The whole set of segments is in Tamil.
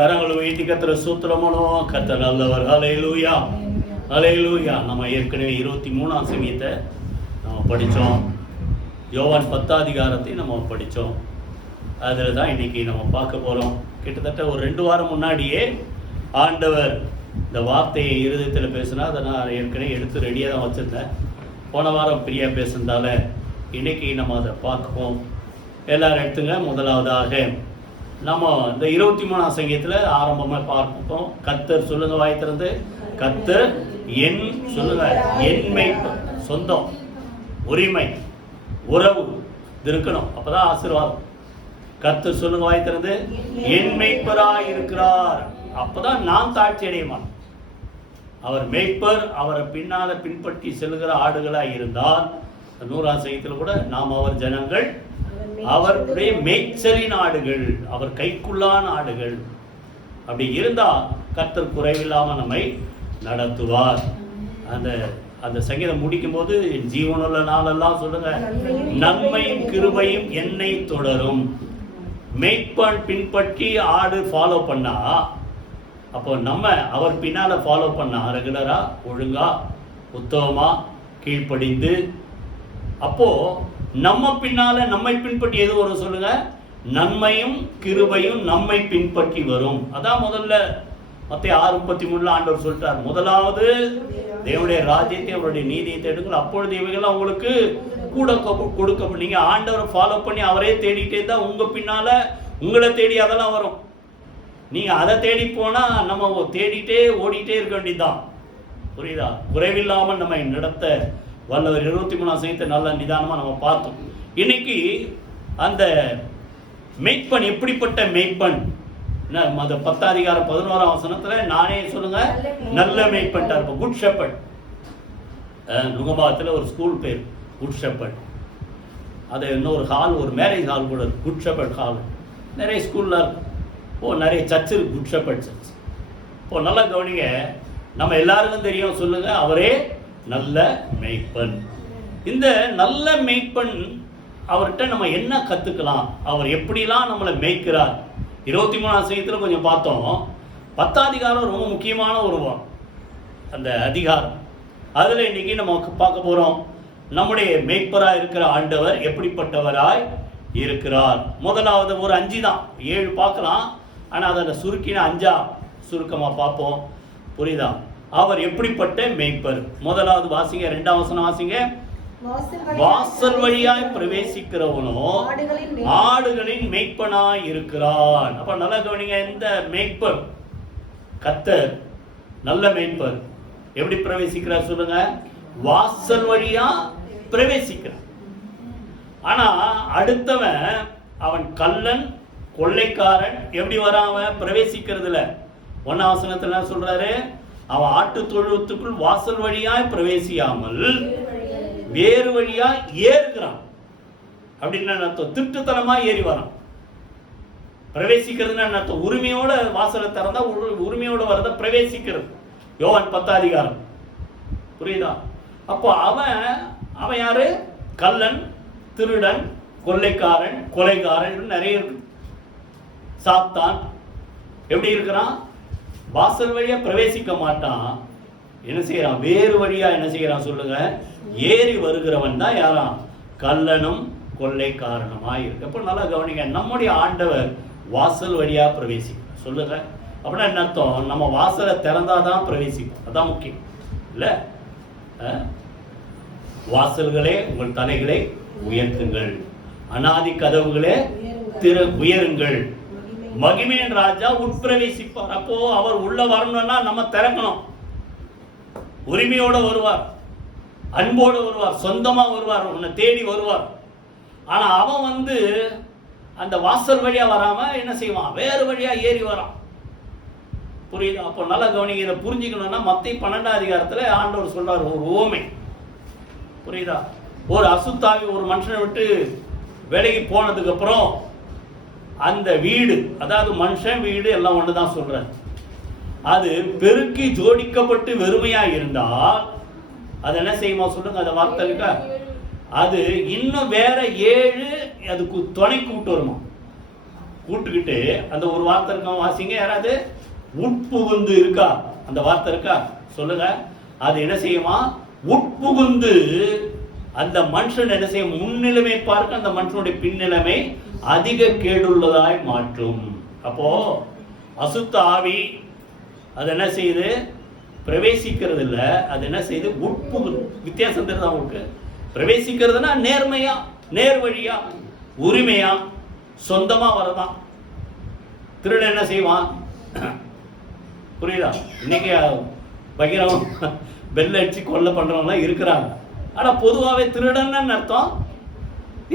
கரங்களை வைத்து கர்த்தரை ஸ்தோத்திரமனோ. கர்த்தர் நல்லவர். ஹல்லேலூயா, ஹல்லேலூயா. நம்ம ஏற்கனவே 23ஆம் சங்கீதத்தை நம்ம படித்தோம். யோவான் 10ஆம் அதிகாரத்தை நம்ம படித்தோம். அதில் தான் இன்றைக்கி நம்ம பார்க்க போகிறோம். கிட்டத்தட்ட ஒரு 2 வாரம் முன்னாடியே ஆண்டவர் இந்த வார்த்தையை இருதயத்தில் பேசினா, அதை நான் ஏற்கனவே எடுத்து ரெடியாக தான் வச்சுருந்தேன். போன வாரம் பிரியா பேசுனதால இன்றைக்கி நம்ம அதை பார்ப்போம். எல்லோரும் எடுத்துங்க. முதலாவதாக நம்ம இந்த 23ஆம் சங்கீதத்தில் ஆரம்பமாக பார்ப்போம். கர்த்தர் சொல்லுங்க, வாய் திறந்து. கர்த்தர் என் சொல்லுங்க, என்மை, சொந்தம், உரிமை, உறவு இது இருக்கணும். அப்போதான் ஆசீர்வாதம். கர்த்தர் சொல்லுங்க, வாய் திறந்து. என் மேய்ப்பராய் இருக்கிறார். அப்போதான் நான் தாழ்ச்சி அடையுமா. அவர் மேய்ப்பர். அவரை பின்னால பின்பற்றி செல்கிற ஆடுகளாக இருந்தால் 100ஆம் சங்கீதத்தில் கூட நாம் அவர் ஜனங்கள், அவருடைய மேய்ச்சலின் ஆடுகள், அவர் கைக்குள்ளான ஆடுகள். அப்படி இருந்தால் கர்த்தர் குறைவில்லாமல் நம்மை நடத்துவார். அந்த சங்கீதம் முடிக்கும் போது ஜீவனுள்ள நாளெல்லாம் சொல்லுங்க, நன்மையும் கிருபையும் என்னை தொடரும். மேய்ப்பன் பின்பற்றி ஆடு ஃபாலோ பண்ணா, அப்போ நம்ம அவர் பின்னால ஃபாலோ பண்ணா ரெகுலரா, ஒழுங்கா, உத்தவமா, கீழ்ப்படிந்து, அப்போ நம்ம பின்னால நம்மை பின்பற்றி எது வரும் சொல்லுங்க, நன்மையும் கிருபையும் நம்மை பின்பற்றி வரும். அதான் முதல்ல மத்தேயு 6:33 ஆண்டவர் சொல்லிட்டார், முதலாவது தேவனுடைய ராஜ்யத்தை அவருடைய நீதியை தேடுங்கள், அப்பொழுது இவைகள் உங்களுக்கு கூட கொடுக்க. நீங்க ஆண்டவரை ஃபாலோ பண்ணி அவரே தேடிட்டே தான் உங்க பின்னால உங்களை தேடி அதெல்லாம் வரும். நீங்க அதை தேடி போனா நம்ம தேடிட்டே ஓடிட்டே இருக்க வேண்டியதுதான். புரியுதா? குறைவில்லாமல் நம்ம நடத்த வல்லவர். 23ஆம் சங்கீதத்தை நல்ல நிதானமா நம்ம பார்த்தோம். இன்னைக்கு அந்த மேய்ப்பன் எப்படிப்பட்ட மேய்ப்பன், அந்த 10ஆம் அதிகாரம் 11ஆம் வசனத்துல நானே சொல்லுங்க, நல்ல மேய்ப்பன்டா இருப்போம். Good shepherd. நுகபாகத்தில் ஒரு ஸ்கூல் பேர் குட் ஷெப்பர்ட். அது இன்னொரு ஹால், ஒரு மேரேஜ் ஹால் கூட இருக்கு, குட் ஷெப்பர்ட் ஹால். நிறைய ஸ்கூல்ல இருக்கும். நிறைய சர்ச் இருக்கு, குட் ஷெப்பர்ட் சர்ச். நல்லா கவனிங்க. நம்ம எல்லாருக்கும் தெரியும், சொல்லுங்க, அவரே நல்ல மேய்ப்பன். இந்த நல்ல மேய்ப்பன் அவர்கிட்ட நம்ம என்ன கற்றுக்கலாம், அவர் எப்படிலாம் நம்மளை மேய்க்கிறார். 23ஆம் சங்கீதத்தில் கொஞ்சம் பார்த்தோம். 10ஆம் அதிகாரம் ரொம்ப முக்கியமான ஒரு அந்த அதிகாரம். அதில் இன்னைக்கு நம்ம பார்க்க போகிறோம், நம்முடைய மேய்ப்பராக இருக்கிற ஆண்டவர் எப்படிப்பட்டவராய் இருக்கிறார். முதலாவது ஒரு 5 தான், 7 பார்க்கலாம். ஆனால் அதை சுருக்கின 5 சுருக்கமாக பார்ப்போம். புரியுதா? அவர் எப்படிப்பட்ட மேய்ப்பர். முதலாவது வாசிங்க, 2ஆம் வசனம் வாசிங்க. வாசல் வழியாய் பிரவேசிக்கிறவனோ ஆடுகளின் மேய்ப்பனாய் இருக்கிறான். அப்ப நல்லா கவனிங்க. இந்த மேய்ப்பர் கர்த்தர் நல்ல மேய்ப்பர். எப்படி பிரவேசிக்கிறார் சொல்லுங்க, வாசல் வழியா பிரவேசிக்கிறார். ஆனா அடுத்தவன் அவன் கள்ளன், கொள்ளைக்காரன். எப்படி வரான் அவன் பிரவேசிக்கிறதுல? 1ஆம் வசனத்துல என்ன சொல்றாரு, அவன் ஆட்டு தொழுவத்துக்குள் வாசல் வழியாய் பிரவேசியாமல் வேறு வழியா ஏறுகிறான். அப்படின்னு அர்த்தம், திட்டுத்தனமா ஏறி வரான். பிரவேசிக்கிறதுன்னு அர்த்தம், உரிமையோட வாசலை திறந்தா உரிமையோட வரத பிரவேசிக்கிறது. யோவான் 10ஆம் அதிகாரம். புரியுதா? அப்போ அவன் யாரு? கள்ளன், திருடன், கொள்ளைக்காரன், கொலைகாரன், நிறைய இருக்கு. சாத்தான் எப்படி இருக்கிறான்? வாசல் வழியா பிரவேசிக்க மாட்டான். என்ன செய்யறான்? வேறு வழியா என்ன செய்யறான் சொல்லுங்க, ஏறி வருகிறவன் தான் யாராம்? கள்ளனும் கொள்ளைக்காரனுமாய் இருக்கு. அப்போ நல்லா கவனிங்க. நம்முடைய ஆண்டவர் வாசல் வழியா பிரவேசிக்கிறார். சொல்லுங்க, அப்படின்னா என்ன அர்த்தம்? நம்ம வாசலை திறந்தாதான் பிரவேசிக்கும். அதான் முக்கியம் இல்ல? வாசல்களே உங்கள் தலைகளை உயர்த்துங்கள், அநாதி கதவுகளே உயருங்கள், மகிமையின் ராஜா உட்பிரவேசிப்பார். அப்போ அவர் உள்ள வரணும்னா நம்ம திறக்கணும். உரிமையோட வருவார், அன்போடு வருவார், சொந்தமா வருவார், உன்னை தேடி வருவார். ஆனா அவன் அந்த வாசல் வழியா வராம என்ன செய்வான்? வேறு வழியா ஏறி வரான். புரியுதா? அப்போ நல்லா கவனிங்க. இதை புரிஞ்சுக்கணும்னா மத்தேயு 12ஆம் அதிகாரத்துல ஆண்டவர் சொல்றார் ஒரு உவமை. புரியுதா? ஒரு அசுத்தாவி ஒரு மனுஷனை விட்டு விலகி போனதுக்கு அப்புறம் அந்த வீடு, அதாவது மனுஷன் வீடு எல்லாம் ஒண்ணுதான் சொல்றாரு, அது பெருக்கி ஜோடிக்கப்பட்டு வெறுமையா இருந்தால் அது என்ன செய்யுமா சொல்லுங்க, அந்த வார்த்தை இருக்கா, அது இன்னும் வேற 7 அதுக்கு துணை கூட்டு வருமா. கூட்டுக்கிட்டு அந்த ஒரு வார்த்தை இருக்கா, வாசிங்க யாராவது. உட்புகுந்து இருக்கா, அந்த வார்த்தை இருக்கா சொல்லுங்க. அது என்ன செய்யுமா, உட்புகுந்து அந்த மனுஷன் என்ன செய்யும், முன்னிலைமை பார்க்க அந்த மனுஷனுடைய பின்னிலைமை அதிக கேடுள்ளதாய் மாற்றும். அப்போ அசுத்த ஆவி அது என்ன செய்யுது, பிரவேசிக்கிறது இல்லை, அது என்ன செய்யுது, உட்புகு. வித்தியாசம் தெரியுது அவங்களுக்கு. பிரவேசிக்கிறதுனா நேர்மையா, நேர் வழியா, உரிமையா, சொந்தமா வரதான். திருடன் என்ன செய்வான், புரியுதா? இன்னைக்கு பகிரம் பெல் அடிச்சு கொல்லை பண்றவங்களாம் இருக்கிறாங்க. ஆனா பொதுவாகவே திருடன் அர்த்தம்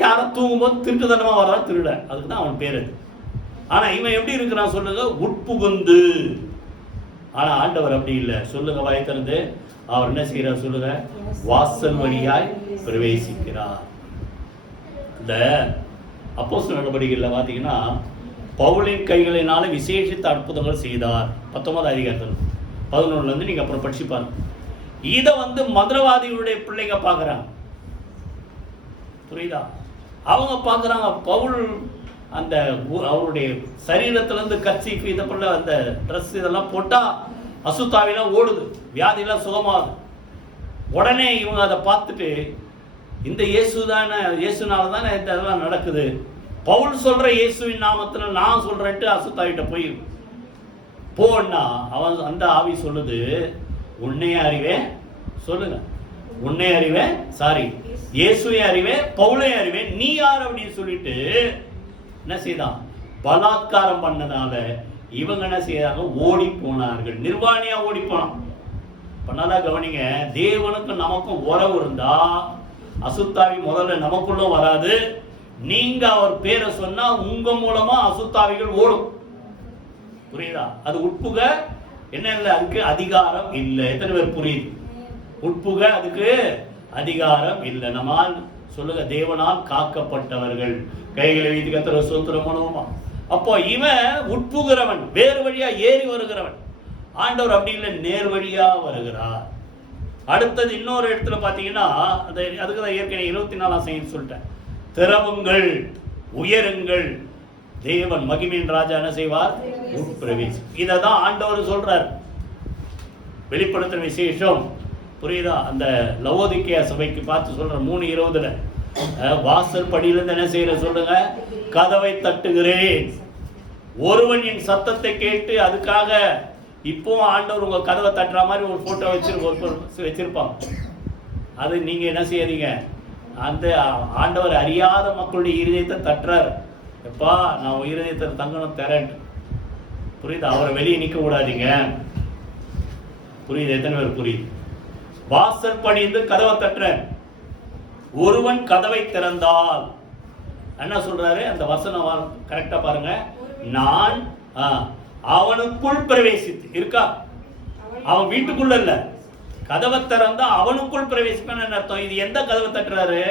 யாரும் தூங்கும்போது திருட்டுத்தனமா வர்றான் திருடன், அதுக்கு தான் அவன் பேரு. ஆனா இவன் எப்படி இருக்கிறான் சொல்லுங்க, உட்புகுந்து. ஆனா ஆண்டவர் அப்படி இல்லை. சொல்லுங்க வாய் திறந்து. அவர் என்ன செய்யறார் சொல்லுங்க, வாசல் வழியாய் பிரவேசிக்கிறார். இந்த அப்போஸ்தலர் நடவடிக்கைகளில் பார்த்தீங்கன்னா பவுலின் கைகளினால விசேஷித்த அற்புதங்கள் செய்தார். 19 அதிகாரத்தில் 11 நீங்க அப்புறம் படிச்சு பாருங்க. இதை மந்திரவாதிகளுடைய பிள்ளைங்க பார்க்குறாங்க. புரியுதா? அவங்க பார்க்குறாங்க பவுல் அந்த அவருடைய சரீரத்திலேருந்து கர்ச்சீஃப் இதை போல அந்த ட்ரெஸ் இதெல்லாம் போட்டால் அசுத்தாவிலாம் ஓடுது, வியாதியெல்லாம் சுகமாகுது. உடனே இவங்க அதை பார்த்துட்டு இந்த இயேசுனால தானே இதெல்லாம் நடக்குது, பவுல் சொல்கிற இயேசுவின் நாமத்தில் நான் சொல்கிறேன்ட்டு அசுத்தாவிட்ட போய் போன்னா அவன் அந்த ஆவி சொல்லுது, உன்னையே அறிவேன். சொல்லுங்க, உன்னை அறிவேன், சாரி இயேசுவை அறிவேன், பவுலை அறிவேன், நீ யார் அப்படின்னு சொல்லிட்டு என்ன செய்தான், பலாத்காரம் பண்ணனால இவங்க என்ன செய்யறாங்க, ஓடி போனார்கள். நிர்வாணியா ஓடி போனான். பண்ணாதா கவனிங்க, தேவனுக்கு நமக்கும் உறவு இருந்தா அசுத்தாவி முதல்ல நமக்குள்ள வராது. நீங்க அவர் பேரை சொன்னா உங்க மூலமா அசுத்தாவிகள் ஓடும். புரியுதா? அது உட்புக என்ன இல்லை, அதுக்கு அதிகாரம் இல்லை. எத்தனை பேர் புரியுது? உட்புக அதுக்கு அதிகாரம் இல்லை. நம்மால் சொல்லுங்க, தேவனால் காக்கப்பட்டவர்கள். கைகளை வைத்து கர்த்தரை ஸ்தோத்திரம் பண்ணுவோமா? அப்போ இவன் உட்புகிறவன், வேறு வழியா ஏறி வருகிறவன். ஆண்டவர் அப்படி இல்லை, நேர் வழியா வருகிறார். அடுத்தது இன்னொரு இடத்துல பார்த்தீங்கன்னா அதுக்கு தான் ஏற்கனவே 24 சொல்லிட்டேன். திறவுங்கள், உயருங்கள், தேவன் மகிமையின் ராஜா என்ன செய்வார், உட்பிரவேசி. இதை தான் ஆண்டவர் சொல்றார். வெளிப்படுத்துற விசேஷம் புரியுதா? அந்த லவோதிக்கேயா சபைக்கு பார்த்து சொல்ற 3:20 வாசல் படியிலிருந்து என்ன செய்யற சொல்லுங்க, கதவை தட்டுகிறேன். ஒருவன் என் சத்தத்தை கேட்டு அதுக்காக இப்போ ஆண்டவர் உங்க கதவை தட்டுற மாதிரி ஒரு போட்டோ வச்சிருப்பாங்க. அது நீங்க என்ன செய்யறீங்க, அந்த ஆண்டவர் அறியாத மக்களுடைய இருதயத்தை தட்டுறாரு. எப்பா நான் இருதயத்தை தங்கணும் தரேன். புரியுது? அவரை வெளியே நிற்க விடாதீங்க. புரியுது? எத்தனை பேர் புரியுது? வாசல் படிந்து கதவை தட்டுற ஒருவன் கதவை திறந்தால் என்ன சொல்றாரு, அந்த வசனம் கரெக்டா பாருங்க, நான் அவனுக்குள் பிரவேசித்து இருக்கா. அவன் வீட்டுக்குள்ள இல்ல, கதவை திறந்தா அவனுக்குள் பிரவேசிப்பான்னு அர்த்தம். இது எந்த கதவை தட்டுறாரு,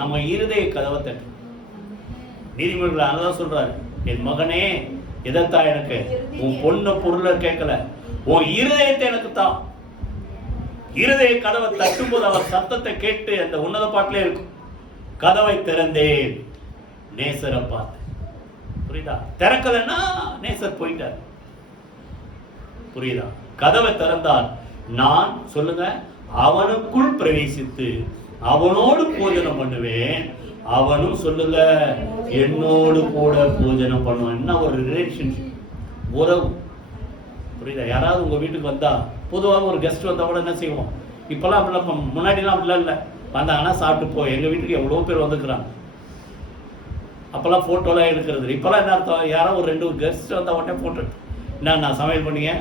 நம்ம இருதய கதவை தட்டு. நீதிமன்றத்தில் அதான் சொல்றாரு, என் மகனே எதைத்தான் எனக்கு, உன் பொண்ணு பொருளை கேட்கல, உன் இருதயத்தை எனக்கு தான். இருதய கதவை தட்டும் போது அவர் சத்தத்தை கேட்டு அந்த உன்னத பாட்டிலே இருக்கும், கதவை திறந்தேன் நேசரை பார்த்து. புரியுதா? திறக்கலன்னா நேசர் போயிட்டார். புரியுதா? கதவை திறந்தால் நான் சொல்லுங்க அவனுக்குள் பிரவேசித்து அவனோடு போஜனம் பண்ணுவேன், அவனும் சொல்லுங்க என்னோடு கூட போஜனம் பண்ணுவான். என்ன ஒரு ரிலேஷன்ஷிப், உறவு. புரியுதா? யாராவது உங்க வீட்டுக்கு வந்தா, பொதுவாக ஒரு கெஸ்ட் வந்தா கூட என்ன செய்வோம், இப்பெல்லாம் அப்படிலாம், முன்னாடிலாம் அப்படிலாம் இல்லை, வந்தாங்கன்னா சாப்பிட்டு போ. எங்க வீட்டுக்கு எவ்வளோ பேர் வந்துக்கிறாங்க. அப்போல்லாம் ஃபோட்டோலாம் எடுக்கிறது. இப்போல்லாம் என்ன அர்த்தம், யாரோ ஒரு 2 கெஸ்ட் வந்தால் உடனே ஃபோட்டோ என்ன நான் சமையல் பண்ணிங்க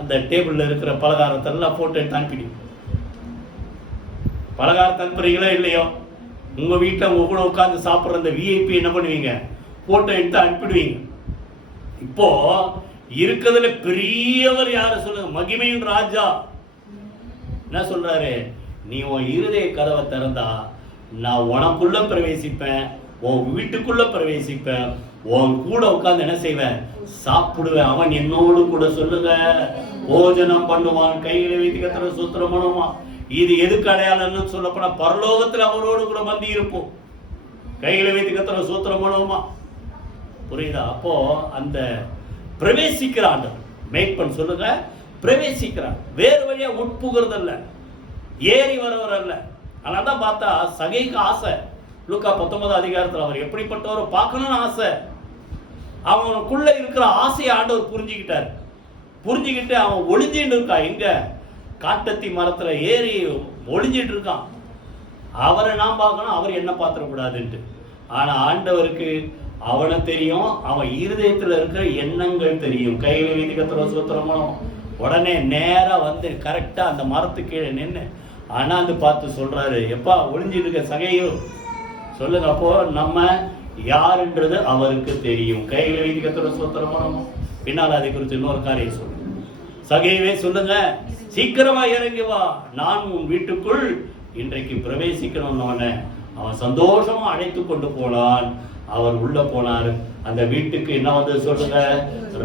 அந்த டேபிளில் இருக்கிற பலகாரத்தெல்லாம் ஃபோட்டோ எடுத்து அனுப்பிடுங்க. பலகாரத்தை அனுப்புறீங்களோ இல்லையோ, உங்கள் வீட்டில் உங்கள் கூட உட்காந்து சாப்பிட்ற அந்த விஐபி என்ன பண்ணுவீங்க, ஃபோட்டோ எடுத்து அனுப்பிடுவீங்க. இப்போ இருக்கிறதுல பெரியவர் யாரு சொல்லுங்க, மகிமையின் ராஜா என்ன சொல்றாரு, நீ உன் இருதய கதவை திறந்தா நான் உனக்குள்ள பிரவேசிப்பேன், உன் வீட்டுக்குள்ள பிரவேசிப்பேன், உன் கூட உட்கார்ந்து என்ன செய்வேன், சாப்பிடுவேன். அவன் என்னோடு கூட சொல்லுங்க போஜனம் பண்ணுவான். கையில வைத்து கர்த்தரை ஸ்தோத்திரம் பண்ணுவான். இது எதுக்கு அடையாளம்னு சொல்லப்போனா பரலோகத்தில் அவரோடு கூட வந்து இருப்போம். கையில வைத்து கர்த்தரை ஸ்தோத்திரம் பண்ணுவோமா? புரியுதா? அப்போ அந்த பிரவேசிக்கிற ஆண்டவர் மேய்ப்பன் சொல்லுங்க, பிரவேசிக்கிறார். வேறு வழியா உட்புகிறதல்ல, ஏறி வரவர் அல்ல. ஆனால் தான் பார்த்தா சகைக்கு ஆசை. லூக்கா 19 அதிகாரத்தில் அவர் எப்படிப்பட்டவரை பார்க்கணும்னு ஆசை. அவனுக்குள்ள இருக்கிற ஆசையை ஆண்டவர் புரிஞ்சுக்கிட்டு அவன் ஒளிஞ்சிட்டு இருக்கான். எங்க? காட்டத்தி மரத்துல ஏறி ஒளிஞ்சிட்டு இருக்கான். அவரை நான் பார்க்கணும், அவர் என்ன பார்த்துடக்கூடாதுன்ட்டு. ஆனா ஆண்டவருக்கு அவனை தெரியும், அவன் இருதயத்தில் இருக்கிற எண்ணங்கள் தெரியும். கையில வீதி கத்துற சூத்திரமோ உடனே நேரா வந்து கரெக்டா அந்த மரத்து கீழே நின்று அண்ணாந்து பார்த்து சொல்றாரு, எப்பா ஒளிஞ்சிட்டு இருக்க சகையோ சொல்லுங்க. அப்போ நம்ம யாருன்றது அவருக்கு தெரியும். கையில வீதி கத்துற சூத்திரமோ பின்னால் அதை குறித்து இன்னொரு காரியம் சொல்லுங்க. சகையவே சொல்லுங்க, சீக்கிரமா இறங்கி வா, நான் உன் வீட்டுக்குள் இன்றைக்கு பிரவேசிக்கணும்னு அவன் சந்தோஷமா அழைத்து கொண்டு போனான். அவர் உள்ள போனார். அந்த வீட்டுக்கு என்ன வந்து சொல்லுங்க,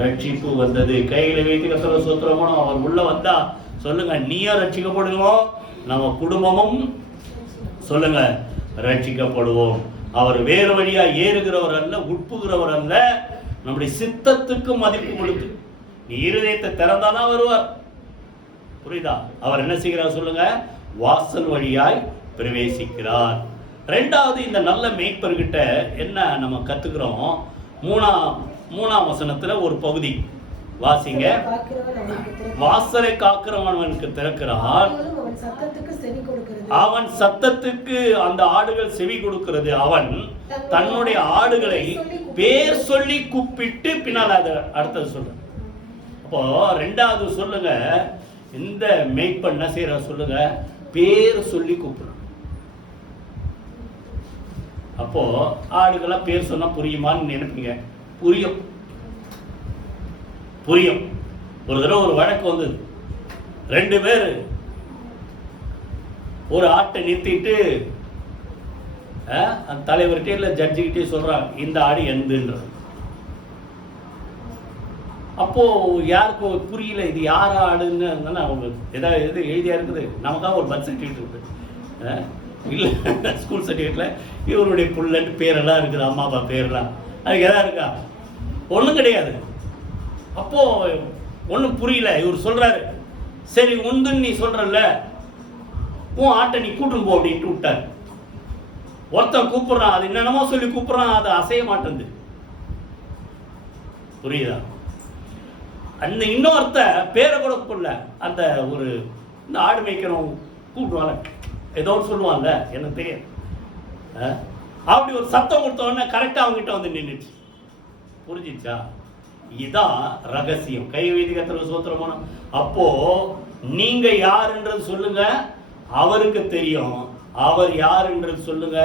ரட்சிப்பு வந்தது. கையில வைத்து கத்துற சூத்திரமோ அவர் உள்ள வந்தா சொல்லுங்க, நீயா ரட்சிக்கப்படுவோம், நம்ம குடும்பமும் சொல்லுங்க ரட்சிக்கப்படுவோம். அவர் வேறு வழியா ஏறுகிறவர் அல்ல, உட்புகிறவர் அல்ல. நம்முடைய சித்தத்துக்கு மதிப்பு கொடுத்து நீ இருதயத்தை திறந்தாதான் வருவார். புரியுதா? அவர் என்ன செய்கிறார் சொல்லுங்க, வாசல் வழியாய் பிரவேசிக்கிறார். ரெண்டாவது, இந்த நல்ல மேய்ப்பர்கிட்ட என்ன நம்ம கத்துக்கிறோம்? மூணாம் வசனத்துல ஒரு பகுதி வாசிங்க. வாசலை காக்கிறவனுக்கு திறக்கிறார், அவன் சத்தத்துக்கு அந்த ஆடுகள் செவி கொடுக்கிறது. அவன் தன்னுடைய ஆடுகளை பேர் சொல்லி கூப்பிட்டு பின்னால் அதை அடுத்தது சொல்ற. அப்போ ரெண்டாவது சொல்லுங்க, இந்த மேய்ப்பன் என்ன செய்யற சொல்லுங்க, பேர் சொல்லி கூப்பிடுற. அப்போ ஆடுகள்லாம் பேர் சொன்னா புரியுமான்னு நினைப்பீங்க. புரியும். ஒரு தடவை ஒரு வழக்கு வந்தது. 2 பேர் ஒரு ஆட்டை நிறுத்திட்டு அந்த தலைவர்கிட்ட இல்ல ஜட்ஜுகிட்டே சொல்றாங்க, இந்த ஆடு எந்துன்ற. அப்போ யாருக்கு புரியல, இது யார் ஆடுன்னு. அவங்க எதாவது எழுதியா இருக்குது, நமக்காக ஒரு பர்த் சர்டிஃபிகேட் இருக்குது, இல்லை ஸ்கூல் சர்டிஃபிகேட்ல இவருடைய புள்ளட்டு பேரெல்லாம் இருக்குது, அம்மா அப்பா பேரெல்லாம், அதுக்கு எதா இருக்கா? ஒன்றும் கிடையாது. அப்போ ஒன்றும் புரியல. இவர் சொல்றாரு, சரி உந்துன்னு நீ சொல்றல்ல, உன் ஆட்டை நீ கூட்டுன்னு போ அப்படின்ட்டு விட்டார். ஒருத்தன் கூப்பிடுறான், அது என்னென்னமோ சொல்லி கூப்பிடுறான், அது அசைய மாட்டேங்குது. புரியுதா? அந்த இன்னொருத்த பேரை கூட கூப்பிடல, அந்த ஒரு இந்த ஆடு மேய்க்கிறவங்க கூப்பிடுவாங்க, ஏதோ சொல்லுவாங்கல்ல, எனக்கு தெரியும். அப்படி ஒரு சத்தம் கொடுத்தோடனே கரெக்டாக அவங்ககிட்ட வந்து நின்றுச்சு. புரிஞ்சிச்சா? இதுதான் ரகசியம். கை வீதி கத்துற சூத்திரமான. அப்போ நீங்க யாருன்றது சொல்லுங்க, அவருக்கு தெரியும். அவர் யாருன்றது சொல்லுங்க,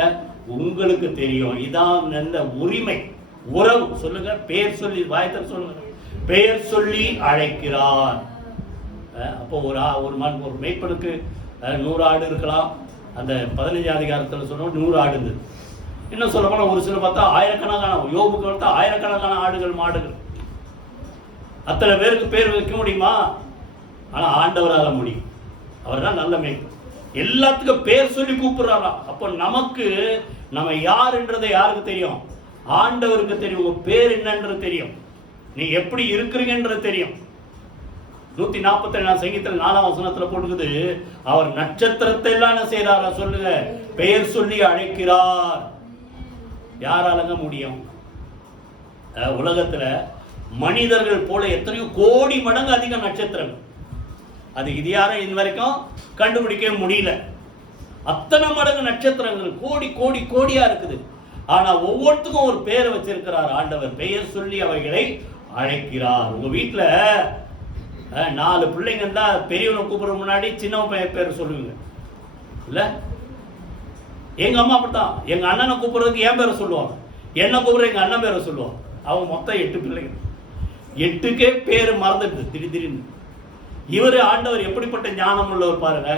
உங்களுக்கு தெரியும். இதான் நல்ல உரிமை, உறவு. சொல்லுங்க, பெயர் சொல்லி வாயத்தில் சொல்லுங்க, பெயர் சொல்லி அழைக்கிறார். அப்போ ஒரு மேய்ப்பனுக்கு 100 ஆடு இருக்கலாம். அந்த 15 அதிகாரத்தில் சொன்னோம் 100 ஆடு இருந்தது. இன்னும் சொல்ல போனால் ஒரு சில பார்த்தா ஆயிரக்கணக்கான, யோபுக்கு பார்த்தா ஆயிரக்கணக்கான ஆடுகள் மாடுகள். அத்தனை பேருக்கு பேர் வைக்க முடியுமா? ஆனால் ஆண்டவரால் முடியும். அவர் தான் நல்ல மேய்ப்பர். எல்லாத்துக்கும் பேர் சொல்லி கூப்பிடுறாராம். அப்போ நமக்கு நம்ம யாருன்றதை யாருக்கு தெரியும்? ஆண்டவருக்கு தெரியும். உங்க பேர் என்னன்றது தெரியும், நீ எப்படி இருக்கிறீங்கன்றது தெரியும். 147 சங்கீதத்தில் 4ஆம் வசனத்துல போட்டுக்குது, அவர் நட்சத்திரத்தை எல்லாம் செய்யறாரா சொல்லுங்க, பெயர் சொல்லி அழைக்கிறார். யாராலங்க முடியும்? உலகத்துல மனிதர்கள் போல எத்தனையோ கோடி மடங்கு அதிக நட்சத்திரங்கள். அது இது யாரும் இது வரைக்கும் கண்டுபிடிக்க முடியல. அத்தனை மடங்கு நட்சத்திரங்கள் கோடி கோடி கோடியா இருக்குது. ஆனா ஒவ்வொருத்துக்கும் ஒரு பேரை வச்சிருக்கிறார் ஆண்டவர். பெயர் சொல்லி அவைகளை அழைக்கிறார். உங்க வீட்டுல 4 பிள்ளைங்க தான், பெரியவனை கூப்பிடுற முன்னாடி சின்னவன் பேர் சொல்லுவீங்க இல்ல? எங்க அம்மா அப்படித்தான். எங்க அண்ணனை கூப்பிடுறதுக்கு என் பேரை சொல்லுவாங்க, என்ன கூப்பிடுற எங்க அண்ணன் பேரை சொல்லுவாங்க. அவங்க மொத்தம் 8 பிள்ளைங்க. 8க்கே பேரு மறந்துடுது திடீர்னு. இவரு ஆண்டவர் எப்படிப்பட்ட ஞானம் உள்ளவர் பாருங்க.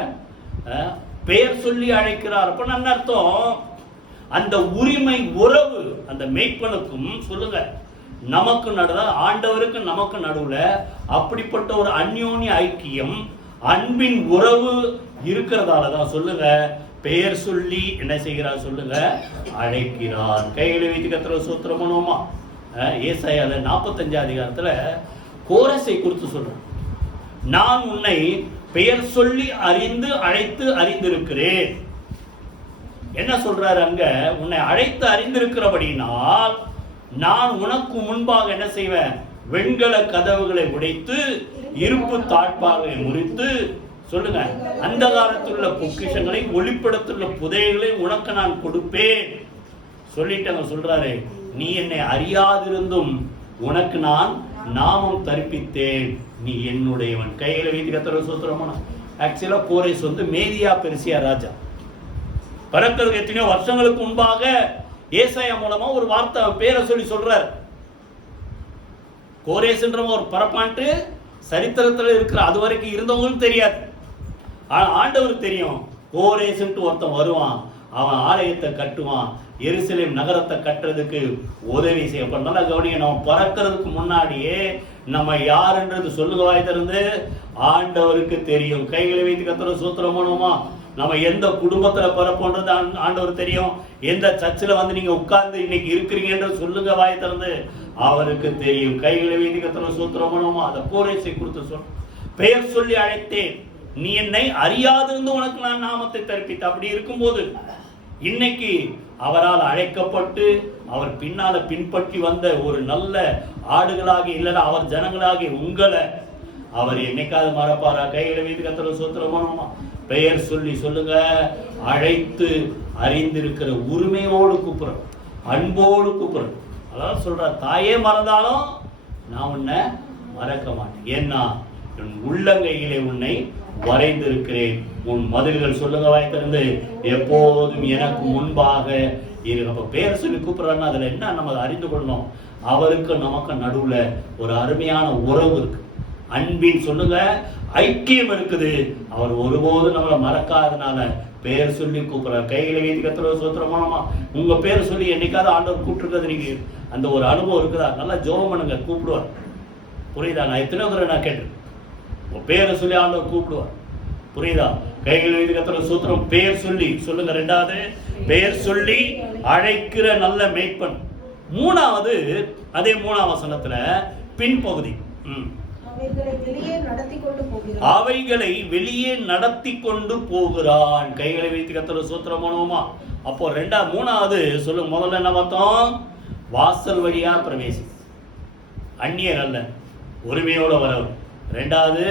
பெயர் சொல்லி அழைக்கிறார். அப்ப நல்ல அர்த்தம், அந்த உரிமை உறவு அந்த மேய்ப்பனுக்கும் சொல்லுங்க நமக்கு நடுல, ஆண்டவருக்கு நமக்கு நடுவுல அப்படிப்பட்ட ஒரு அந்யோன்ய ஐக்கியம், அன்பின் உறவு இருக்கிறதால தான் சொல்லுங்க பெயர் சொல்லி என்ன செய்கிறார் சொல்லுங்க, அழைக்கிறார். கையில வைத்து கத்துற சூத்திரமனோமா ஏசாயால 45 அதிகாரத்துல கோரேசை குறித்து சொல்றேன். நான் உன்னை பெயர் சொல்லி அறிந்து அழைத்து அறிந்திருக்கிறேன். என்ன சொல்றாரு அங்க? உன்னை அழைத்து அறிந்திருக்கிறபடினால் நான் உனக்கு முன்பாக என்ன செய்வேன்? வெண்கல கதவுகளை உடைத்து இருப்பு தாழ்பார்களை முறித்து, சொல்லுங்க, அந்த காலத்தில் உள்ள பொக்கிஷங்களை ஒளிப்படத்துள்ள புதையலை உனக்கு நான் கொடுப்பேன் சொல்லிட்டு சொல்றாரு. நீ என்னை அறியாதிருந்தும் உனக்கு நான் நாமம் தரிப்பித்தேன், நீ என்னுடையவன். கையில வைத்து கர்த்தரை ஸ்தோத்திரம். ஆக்சுவலா கோரேஸ் மேதியா பெர்சியா ராஜா. பறக்கிறதுக்கு எத்தனையோ வருஷங்களுக்கு முன்பாக ஏசாயா மூலமா ஒரு வார்த்தை பேரை சொல்லி சொல்றார். கோரேஸ்ன்ற ஒரு பரப்பான்ட்டு சரித்திரத்தில் இருக்கிற அது வரைக்கும் இருந்தவங்களும் தெரியாது. ஆண்டவர் தெரியும். கோரேஸ்ன்ட்டு ஒருத்தன் வருவான், அவன் ஆலயத்தை கட்டுவான், எருசலேம் நகரத்தை கட்டுறதுக்கு உதவி செய்யப்பட்டனால கவனிங்க, நம்ம பறக்கிறதுக்கு முன்னாடியே நம்ம யாருன்றது சொல்லுங்க வாய் திறந்து. ஆண்டவருக்கு தெரியும். கைகளை வைத்து கர்த்தரை ஸ்தோத்திரம் பண்ணுவோமா? நம்ம எந்த குடும்பத்துல பிறப்போன்றது ஆண்டவர் தெரியும். எந்த சர்ச்சில் நீங்க உட்கார்ந்து இன்னைக்கு இருக்கிறீங்கன்றது சொல்லுங்க வாய் திறந்து. அவருக்கு தெரியும். கைகளை வைத்து கர்த்தரை ஸ்தோத்திரம் பண்ணுவோமா? அதை கோரேசை கொடுத்து சொல். பெயர் சொல்லி அழைத்தேன், நீ என்னை அறியாதிருந்து உனக்கு நான் நாமத்தை தரிப்பித்த. அப்படி இருக்கும்போது இன்னைக்கு அவரால் அழைக்கப்பட்டு அவர் பின்னால பின்பற்றி வந்த ஒரு நல்ல ஆடுகளாகி இல்லைன்னா அவர் ஜனங்களாகி உங்களை அவர் என்னைக்காவது மறப்பாரா? கையில வைத்து கர்த்தரை ஸ்தோத்திரம் பண்ணுவோமா? பெயர் சொல்லி சொல்லுங்க. அழைத்து அறிந்திருக்கிற உரிமையோடு கூப்பிடுறோம், அன்போடு கூப்பிடுறோம். அதாவது சொல்ற, தாயே மறந்தாலும் நான் உன்னை மறக்க மாட்டேன், ஏன்னா என் உள்ளங்கையிலே உன்னை வரைந்திருக்கிறேன். உன் மதில்கள் சொல்லுங்க வாய் திறந்து எப்போதும் எனக்கு முன்பாக இருக்கு. அப்ப பேர் சொல்லி கூப்பிடுறாருன்னா அதுல என்ன நம்ம அறிந்து கொள்ளணும்? அவருக்கு நமக்கு நடுவுல ஒரு அருமையான உறவு இருக்கு, அன்பின் சொல்லுங்க ஐக்கியம் இருக்குது. அவர் ஒருபோதும் நம்மளை மறக்காதனால பேர் சொல்லி கூப்பிடுறாரு. கையில வைத்து கர்த்தரை ஸ்தோத்திரம் பண்ணுமா? உங்க பேர் சொல்லி என்னைக்காவது ஆண்டவர் கூப்பிட்டுருக்கிறது நீங்க அந்த ஒரு அனுபவம் இருக்குதா? நல்லா ஜெபம் பண்ணுங்க, கூப்பிடுவார். புரியுதா? நான் எத்தனையோ தடவை நான் கேட்டேன், பேரை சொல்லி ஆண்டவர் கூப்பிடுவார். புரியுதா? கைகள் வைத்து கர்த்தரை ஸ்தோத்திரம். பெயர் சொல்லி சொல்லுங்க. ரெண்டாவது, பெயர் சொல்லி அழைக்கிற நல்ல மேய்ப்பன். மூணாவது, அதே 3ஆம் வசனத்துல பின்பகுதி, அவைகளை வெளியே நடத்தி கொண்டு போகிறான். கைகளை வைத்து கர்த்தரை ஸ்தோத்திரம் பண்ணுவோமா? அப்போ மூணாவது சொல்லுங்க. முதல்ல என்ன பார்த்தோம்? வாசல் வழியா பிரவேசி, அந்நியர் அல்ல, உரிமையோட வரவர். ரெண்டாவது,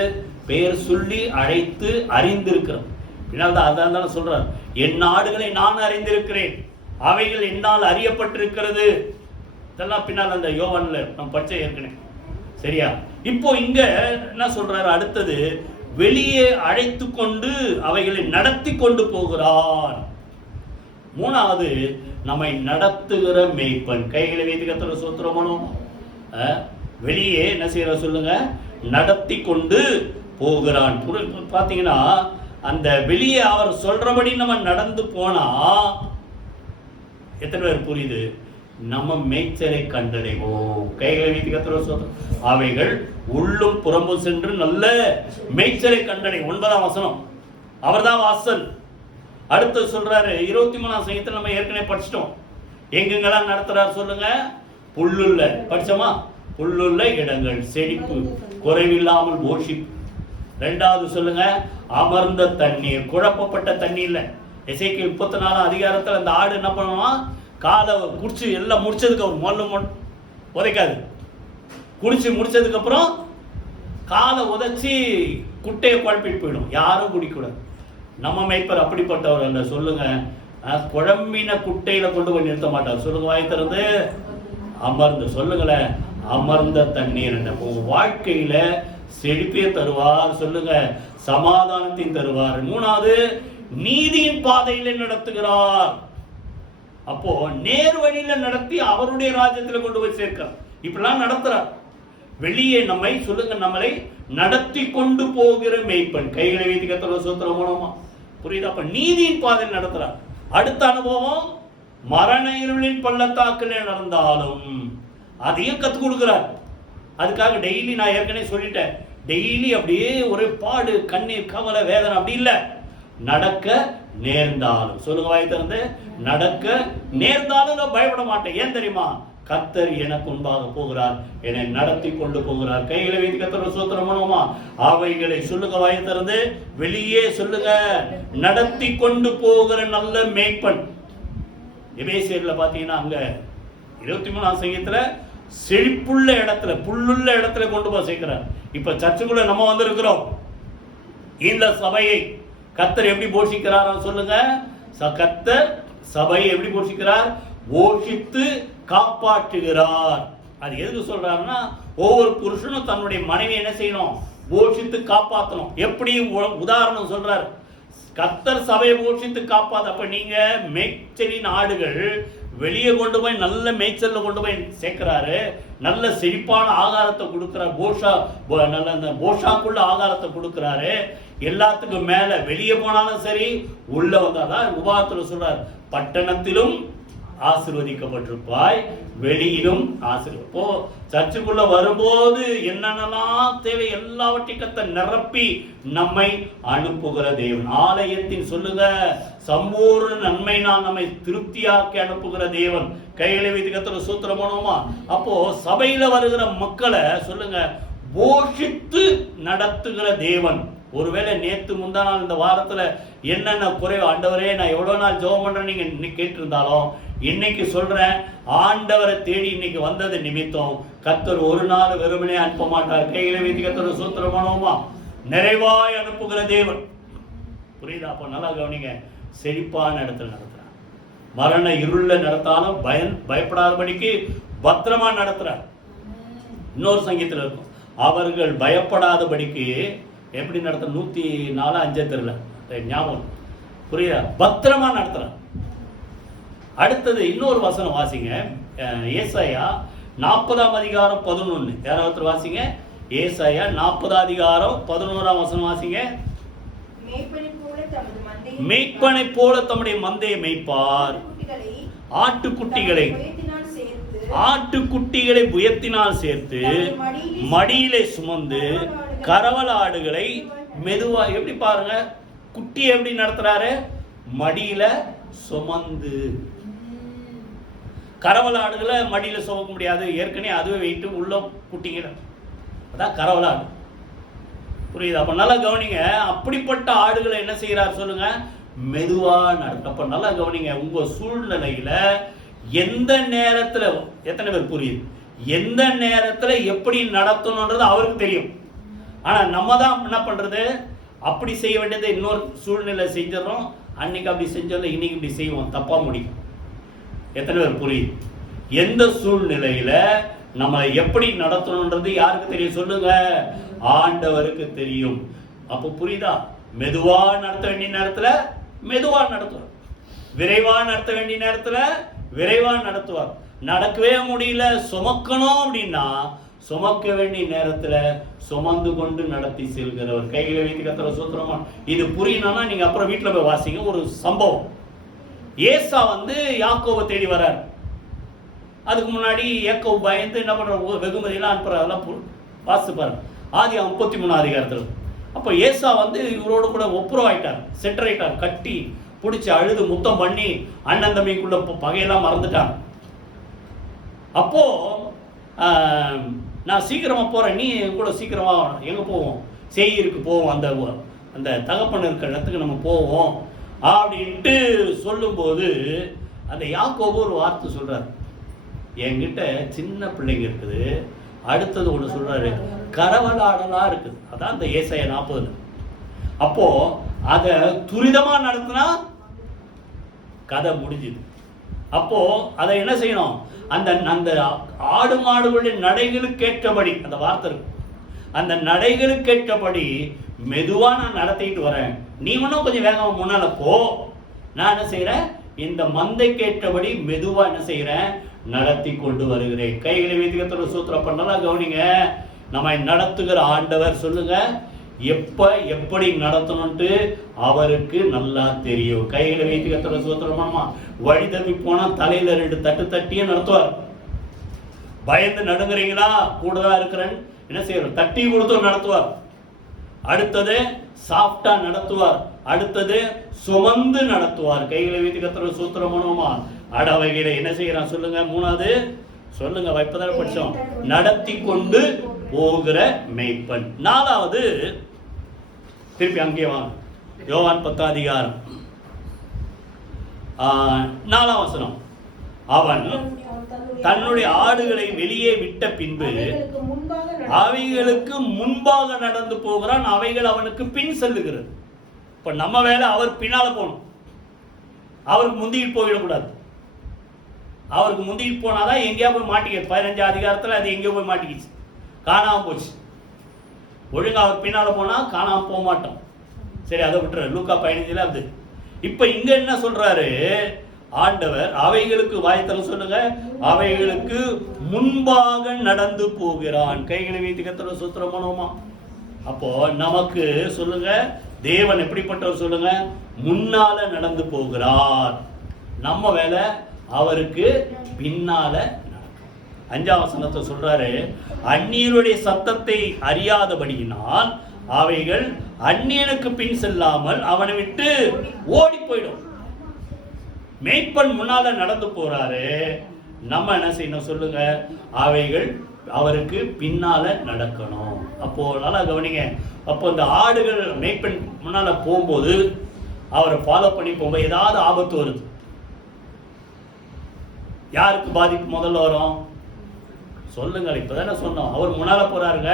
பெயர் சொல்லி அழைத்து அறிந்திருக்கிறோம். பின்னால் தான் அதான் சொல்றார், என் நாடுகளை நான் அறிந்திருக்கிறேன், அவைகள் என்னால் அறியப்பட்டிருக்கிறது. இதெல்லாம் பின்னால் அந்த யோவான்ல நம்ம படிச்ச ஏற்கனவே. சரியா? இப்போ இங்க என்ன சொல்றாரு? அடுத்தது, வெளியே அழைத்து கொண்டு அவைகளை நடத்தி கொண்டு போகிறான். மூணாவது, நம்மை நடத்துகிற மேய்ப்பன். கைகளை வைத்து கர்த்தரை ஸ்தோத்திரம் பண்ணுவோம். வெளியே என்ன செய்யற சொல்லுங்க? நடத்தி கொண்டு போகிறான். பாத்தீங்கன்னா அந்த வெளியே அவர் சொல்றபடி நம்ம நடந்து போனா எத்தனை பேர் புரியுது? நம்ம மேய்ச்சலை கண்டடைவோம். கைகளை வைத்து கர்த்தரை ஸ்தோத்திரம். அவைகள் உள்ளும் புறம்பும் சென்று நல்ல மேய்ச்சலை கண்டடை. 9ஆம் வசனம், அவர்தான் வாசல். அடுத்து சொல்றாரு 23ஆம் சங்கீதத்தில் நம்ம ஏற்கனவே படிச்சிட்டோம். எங்கெங்கெல்லாம் நடத்துறாரு சொல்லுங்க? புல்லுள்ள, படிச்சோமா? புல்லுள்ள இடங்கள், செழிப்பு, குறைவில்லாமல் போஷிப்பு. ரெண்டாவது சொல்லுங்க, அமர்ந்த தண்ணீர், குழப்பப்பட்ட தண்ணீர் இல்லை. எசேக்கியேல் 34ஆம் அதிகாரத்தில் அந்த ஆடு என்ன பண்ணுவான்? காலை குடிச்சு எல்லாம் முடிச்சதுக்கு அவர் மொல்ல உதைக்காது. குடிச்சு முடிச்சதுக்கு அப்புறம் காலை உதைச்சி குட்டையை குழப்பிட்டு போயிடும். யாரும் குடிக்கூடாது. நம்ம மேய்ப்பர் அப்படிப்பட்டவர் அல்ல. சொல்லுங்க, குழம்பின குட்டையில கொண்டு போய் நிறுத்த மாட்டார். சொல்லுங்க வாய் திறந்து. அமர்ந்து சொல்லுங்களேன், அமர்ந்த தண்ணீர். வாழ்க்கையில செழிப்பே தருவார். சொல்லுங்க, சமாதானத்தையும் தருவார். மூணாவது, நீதியின் பாதையில நடத்துகிறார். அப்போ நேர் வழியில நடத்தி அவருடைய ராஜ்யத்தில் கொண்டு போய் சேர்க்கிறார். இப்படிலாம் நடத்துறார். வெளியே நம்மை சொல்லுங்க, நம்மளை நடத்தி கொண்டு போகிற மேய்ப்பன். கைகளை வைத்து கர்த்தரை ஸ்தோத்திரம் பண்ணுவோமா? புரியுதா? அப்ப நீதியின் பாதையில் நடத்துறார். அடுத்த அனுபவம், மரண இருளின் பள்ளத்தாக்கில் நடந்தாலும் அதையும் கற்றுக் கொடுக்கிறார். அதுக்காக டெய்லி நான் ஏற்கனவே சொல்லிட்டேன், டெய்லி அப்படியே ஒரே பாடு, கண்ணீர், கவலை, வேதனை அப்படி இல்லை. நடக்க நேர்ந்தாலும் சொல்லுங்க வாய் திறந்து, நடக்க நேர்ந்தாலும் நான் பயப்பட மாட்டேன். ஏன் தெரியுமா? கர்த்தர் எனக்கு முன்பாக போகிறார், என்னை நடத்தி கொண்டு போகிறார். கைகளை வைத்து கர்த்தர் சோத்திரம் பண்ணுவோமா? அவைகளை சொல்லுங்க, வாயை திறந்து வெளியே சொல்லுங்க. நடத்தி கொண்டு போகிற நல்ல மேய்ப்பன். எபேசியர்ல பாத்தீங்கன்னா அங்க 23ஆம் சங்கீதத்துல செழிப்புள்ள இடத்துல, புல்லுள்ள இடத்துல கொண்டு போய் சேர்க்கிறார். இப்ப சர்ச்சுக்குள்ள நம்ம வந்து இருக்கிறோம். இந்த சபையை கர்த்தர் எப்படி போஷிக்கிறாரா சொல்லுங்க. கர்த்தர் சபையை எப்படி போஷிக்கிறார்? போஷித்து காப்பாற்றுகிறார். அது எதுக்கு சொல்றாருன்னா, ஒவ்வொரு புருஷனும் தன்னுடைய மனைவி என்ன செய்யணும்? போஷித்து காப்பாற்றணும். எப்படி? உதாரணம் சொல்றார். கர்த்தர் சபையை போஷித்து காப்பாத்து. அப்ப நீங்க மேய்ச்சலின் ஆடுகள் வெளியே கொண்டு போய் நல்ல மேய்ச்சல்ல கொண்டு போய் சேர்க்கிறாரு. நல்ல செழிப்பான ஆகாரத்தை கொடுக்கிறார். நல்ல அந்த போஷாக்குள்ள ஆகாரத்தை கொடுக்கிறாரு. எல்லாத்துக்கும் மேல வெளியே போனாலும் சரி, உள்ள வந்தாதான் உபாகத்துல சொல்றார், பட்டணத்திலும் ஆசீர்வதிக்கப்பட்டிருப்பாய், வெளியிலும் ஆசீர்வதிப்போ. சர்ச்சுக்குள்ள வரும்போது என்னென்னலாம் தேவை எல்லாவற்றையும் கர்த்தர் நிரப்பி நம்மை அனுப்புகிற தேவன். ஆலயத்தின் சொல்லுங்க சம்பூர்ண நன்மையினால் நம்மை திருப்தியாக்கி அனுப்புகிற தேவன். கைகளை வைத்து கர்த்தர் சூத்திரம் பண்ணுவோமா? அப்போ சபையில வருகிற மக்களை சொல்லுங்க போஷித்து நடத்துகிற தேவன். ஒருவேளை நேற்று முந்தா நாள் இந்த வாரத்துல என்னென்ன குறைவு, ஆண்டவரே நான் எவ்வளவு நாள் ஜெபம் பண்றேன் நீங்க கேட்டிருந்தாலும், இன்னைக்கு சொல்றேன், ஆண்டவரை தேடி இன்னைக்கு வந்தது நிமித்தம் கர்த்தர் ஒரு நாள் வெறுமனே அனுப்ப மாட்டார். கையில வைத்து கர்த்தர் சூத்திரம் பண்ணுவோமா? நிறைவாய் அனுப்புகிற தேவன். புரியுதா? அப்ப நல்லா கவனிங்க. செழிப்பான இடத்துல நடத்துறார். மரண இருள நடத்தாலும் பயப்படாதபடிக்கு பத்திரமா நடத்துறார். இன்னொரு சங்கீதத்தில் இருக்கும், அவர்கள் பயப்படாதபடிக்கு எப்படி நடத்த 104 தெரியல ஞாபகம். புரியுதா? பத்திரமா நடத்துறார். அடுத்தது இன்னொரு வசனம் வாசிங்க. ஏசாயா 40ஆம் அதிகாரம் 11. யாராவது வாசிங்க. ஏசாயா 40ஆம் அதிகாரம் 11ஆம் வசனம் வாசிங்க. மேய்ப்பனை போல தம்முடைய மந்தையை மேய்ப்பார். ஆட்டுக்குட்டிகளை புயத்தினால் சேர்த்து மடியிலே சுமந்து கரவல ஆடுகளை மெதுவா. எப்படி பாருங்க, குட்டியை எப்படி நடத்துறாரு? மடியில சுமந்து. கரவல ஆடுகளை மடியில சுமக்க முடியாது, ஏற்கனவே அதுவே வெயிட்டு உள்ள குட்டிங்க. அதான் கரவல ஆடு. புரியுது? அப்ப நல்லா கவனிங்க. அப்படிப்பட்ட ஆடுகளை என்ன செய்யறாரு சொல்லுங்க? மெதுவா நடத்த. அப்ப நல்லா கவனிங்க. உங்க சூழ்நிலையில எந்த நேரத்துல, எத்தனை பேர் புரியுது? எந்த நேரத்துல எப்படி நடத்தணும்ன்றது அவருக்கு தெரியும். ஆனா நம்ம தான் என்ன பண்றது? அப்படி செய்ய வேண்டியதை இன்னொரு சூழ்நிலை செஞ்சிடறோம். அன்னைக்கு அப்படி செஞ்சோம், இன்னைக்கு இப்படி செய்வோம், தப்பா முடியும். எத்தனை பேர் புரியுது? எந்த சூழ்நிலையில நம்ம எப்படி நடத்தணும்ன்றது யாருக்கு தெரியும் சொல்லுங்க? ஆண்டவருக்கு தெரியும். அப்போ புரியுதா? மெதுவா நடத்த வேண்டிய நேரத்துல மெதுவா நடத்துவார், விரைவா நடத்த வேண்டிய நேரத்துல விரைவா நடத்துவார். நடக்கவே முடியல, சுமக்கணும் அப்படின்னா சுமக்க வேண்டிய நேரத்துல சுமந்து கொண்டு நடத்தி செல்கிறவர். கைகளை வைத்து கர்த்தர் சூத்திரமா. இது புரியணும்னா நீங்க அப்புறம் வீட்டுல போய் வாசிங்க. ஒரு சம்பவம். ஏசா வந்து யாக்கோவை தேடி வர்றார். அதுக்கு முன்னாடி யாக்கோவு பயந்து என்ன பண்ற, வெகுமதியெல்லாம் அனுப்புற. அதெல்லாம் வாசித்து பாருங்க. ஆதி 33ஆம் அதிகாரத்தில். அப்போ ஏசா வந்து இவரோடு கூட ஒப்புரவாயிட்டார், செட்டர் ஆயிட்டார். கட்டி பிடிச்சி அழுது முத்தம் பண்ணி அண்ணன் தம்பிக்குள்ள பகையெல்லாம் மறந்துட்டான். அப்போ நான் சீக்கிரமா போறேன், நீ கூட சீக்கிரமா எங்க போவோம்? சேயிருக்கு போவோம், அந்த தகப்பன் இருக்கிற இடத்துக்கு நம்ம போவோம் அப்படின்ட்டு சொல்லும்போது அந்த யாக்கோபு ஒரு வார்த்தை சொல்றாரு, என்கிட்ட சின்ன பிள்ளைங்க இருக்குது. அடுத்தது ஒன்று சொல்றாரு, கரவலாடலா இருக்குது. அதான் அந்த ஏசாயா 40. அப்போ அதை துரிதமா நடத்தினா கதை முடிஞ்சுது. அப்போ அதை என்ன செய்யணும்? அந்த அந்த ஆடு மாடுகளுடைய நடைகளுக்கு ஏற்றபடி அந்த வார்த்தை இருக்கு. அந்த நடைகளுக்கு ஏற்றபடி மெதுவா நான் நடத்திட்டு வரேன், நீ வேணும் கொஞ்சம் வேகமா முன்னால போ. நான் என்ன செய்யறேன்? இந்த மந்தைக்கு ஏற்றபடி மெதுவா என்ன செய்யறேன்? நடத்தி கொண்டு வருகிறேன். கைகளை வைத்து சூத்திரம் பண்ணலாம். கவனிங்க, நம்ம நடத்துகிற ஆண்டவர் சொல்லுங்க எப்படி நடத்தணும்ட்டு அவருக்கு நல்லா தெரியும். கைகளை வைத்து கத்துற சூத்திரமா. வழி தப்பி போனா தலையில 2 தட்டு தட்டியே நடத்துவார். பயந்து நடுங்குறீங்களா? கூடதான் இருக்கிறேன் என்ன செய்யறோம்? தட்டி கொடுத்து நடத்துவார். அடுத்தது சாப்பிட்டா நடத்துவார். அடுத்தது சுமந்து நடத்துவார். கைகளை வைத்து கத்துற சூத்திரம் பண்ணுவோமா? அடவைகளை என்ன செய்யறான் சொல்லுங்க? 3வது சொல்லுங்க, இப்பதான் படிச்சோம். நடத்தி கொண்டு போகிற மேய்ப்பன். 4வது, திருப்பி அங்கே வாங்க, யோவான் 10 அதிகாரம் 4ஆம் வசனம். அவன் தன்னுடைய ஆடுகளை வெளியே விட்ட பின்பு அவைகளுக்கு முன்பாக நடந்து போகிறான், அவைகள் அவனுக்கு பின் செல்லுகிறது. இப்ப நம்ம வேலை அவர் பின்னால போகணும், அவருக்கு முந்திட்டு போயிடக்கூடாது. அவருக்கு முந்திட்டு போனாதான் எங்கேயா போய் மாட்டிக்க. 15 அதிகாரத்தில் அது எங்கேயோ போய் மாட்டிக்கிச்சு, காணாம போச்சு. ஒழுங்கா அவர் பின்னால போனா காணாம போக மாட்டோம். சரி, அதை விட்டுற. லூக்கா 15 அது. இப்ப இங்க என்ன சொல்றாரு ஆண்டவர்? அவைகளுக்கு, வாய்த்தல சொல்லுங்க, அவைகளுக்கு முன்பாக நடந்து போகிறான். கைகளை வைத்து கர்த்தரை ஸ்தோத்திரம் பண்ணுவோமா? அப்போ நமக்கு சொல்லுங்க, தேவன் எப்படிப்பட்டவர் சொல்லுங்க? முன்னால நடந்து போகிறார். நம்ம வேலை அவருக்கு பின்னால நடக்கும். 5ஆம் வசனத்தை சொல்றாரு, அந்நியருடைய சத்தத்தை அறியாதபடியினால் அவைகள் அந்நியனுக்கு பின் செல்லாமல் அவனை விட்டு ஓடி போயிடும். மேய்ப்பன் முன்னால நடந்து போறாரு, நம்ம என்ன செய்யணும் சொல்லுங்க? அவைகள் அவருக்கு பின்னால நடக்கணும். அப்போ நல்லா கவனிங்க. அப்போ இந்த ஆடுகள் மேய்ப்பன் முன்னால போகும்போது, அவரை ஃபாலோ பண்ணி போகும்போது ஏதாவது ஆபத்து வருது. யாருக்கு பாதிப்பு முதல்ல வரும் சொல்லுங்க? இப்பதானே சொன்னோம், அவர் முன்னால போறாருங்க,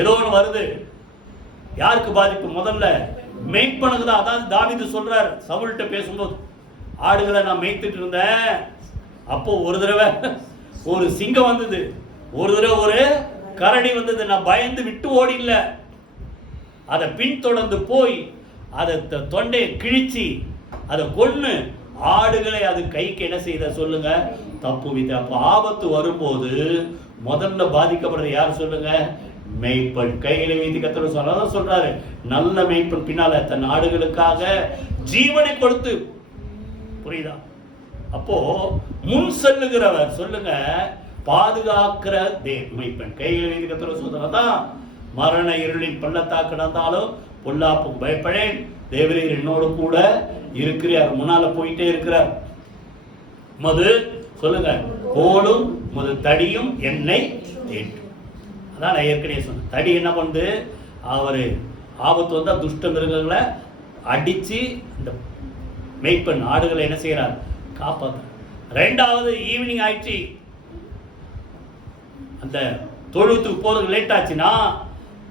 ஏதோ ஒன்று வருது. யாருக்கு பாதிப்பு முதல்ல? மேய்ப்பனுக்கு தான். அதாவது தாவீது சொல்றார் சவுல்கிட்ட பேசும்போது, ஆடுகளை நான் மேய்த்துட்டு இருந்தேன், அப்போ ஒரு தடவை ஒரு சிங்கம் வந்தது, ஒரு தடவை ஒரு கரடி வந்தது, நான் பயந்து விட்டு ஓடில்ல, அதை பின்தொடர்ந்து போய் அதை தொண்டையை கிழிச்சு அதை கொன்னு ஆடுகளை அது கைக்கு என்ன செய்த சொல்லுங்க? தப்பு வித்த. அப்போ ஆபத்து வரும்போது முதல்ல பாதிக்கப்படுறது யார் சொல்லுங்க? மேய்ப்பன். கையில வைத்து கர்த்தர் சொல்லதான் சொல்றாரு, நல்ல மேய்ப்பன் பின்னால தன் ஆடுகளுக்காக ஜீவனை கொடுத்து. புரியுதா? அப்போ முன் செல்லுகிறவர் சொல்லுங்க, பாதுகாக்கிற மேய்ப்பன். கையில வைத்து கர்த்தர் சொல்றதான், மரண இருளின் பள்ளத்தாக்கு கடந்தாலும் பொல்லாப்புக்கு பயப்படேன், தேவரீர் என்னோடு கூட இருக்கிறார். முன்னால போயிட்டே இருக்கிறார். மது சொல்லுங்க, கோலும் மது தடியும் என்னை தேட்டும். அதான் நான் ஏற்கனவே சொன்னேன். தடி என்ன பண்ணுது? அவரு ஆபத்து வந்தா துஷ்ட மிருகங்களை அடிச்சு இந்த மேய்ப்பன் ஆடுகளை என்ன செய்யறார்? காப்பாற்ற. 2வது, ஈவினிங் ஆயிடுச்சு, அந்த தொழுத்துக்கு போறதுக்கு லேட் ஆச்சுன்னா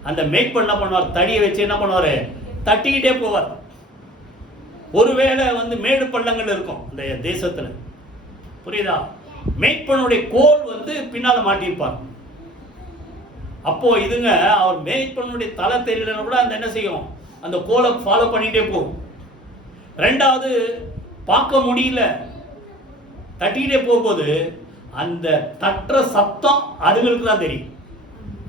அந்த மேய்ப்பன் என்ன பண்ணுவார்? தடியை வச்சு என்ன பண்ணுவாரு? தட்டிக்கிட்டே போவார். ஒருவேளை மேடு பள்ளங்கள் இருக்கும் அந்த தேசத்துல, புரியுதா? மேய்ப்பனுடைய கோல் பின்னால மாட்டியிருப்பார். அப்போ இதுங்க, அவர் மேய்ப்பனுடைய தலை தெரியலன்னு கூட அந்த என்ன செய்யும்? அந்த கோலை ஃபாலோ பண்ணிட்டே போகும். 2வது, பார்க்க முடியல, தட்டிக்கிட்டே போகும்போது அந்த தட்டுற சத்தம் அதுங்களுக்கு தான் தெரியும்.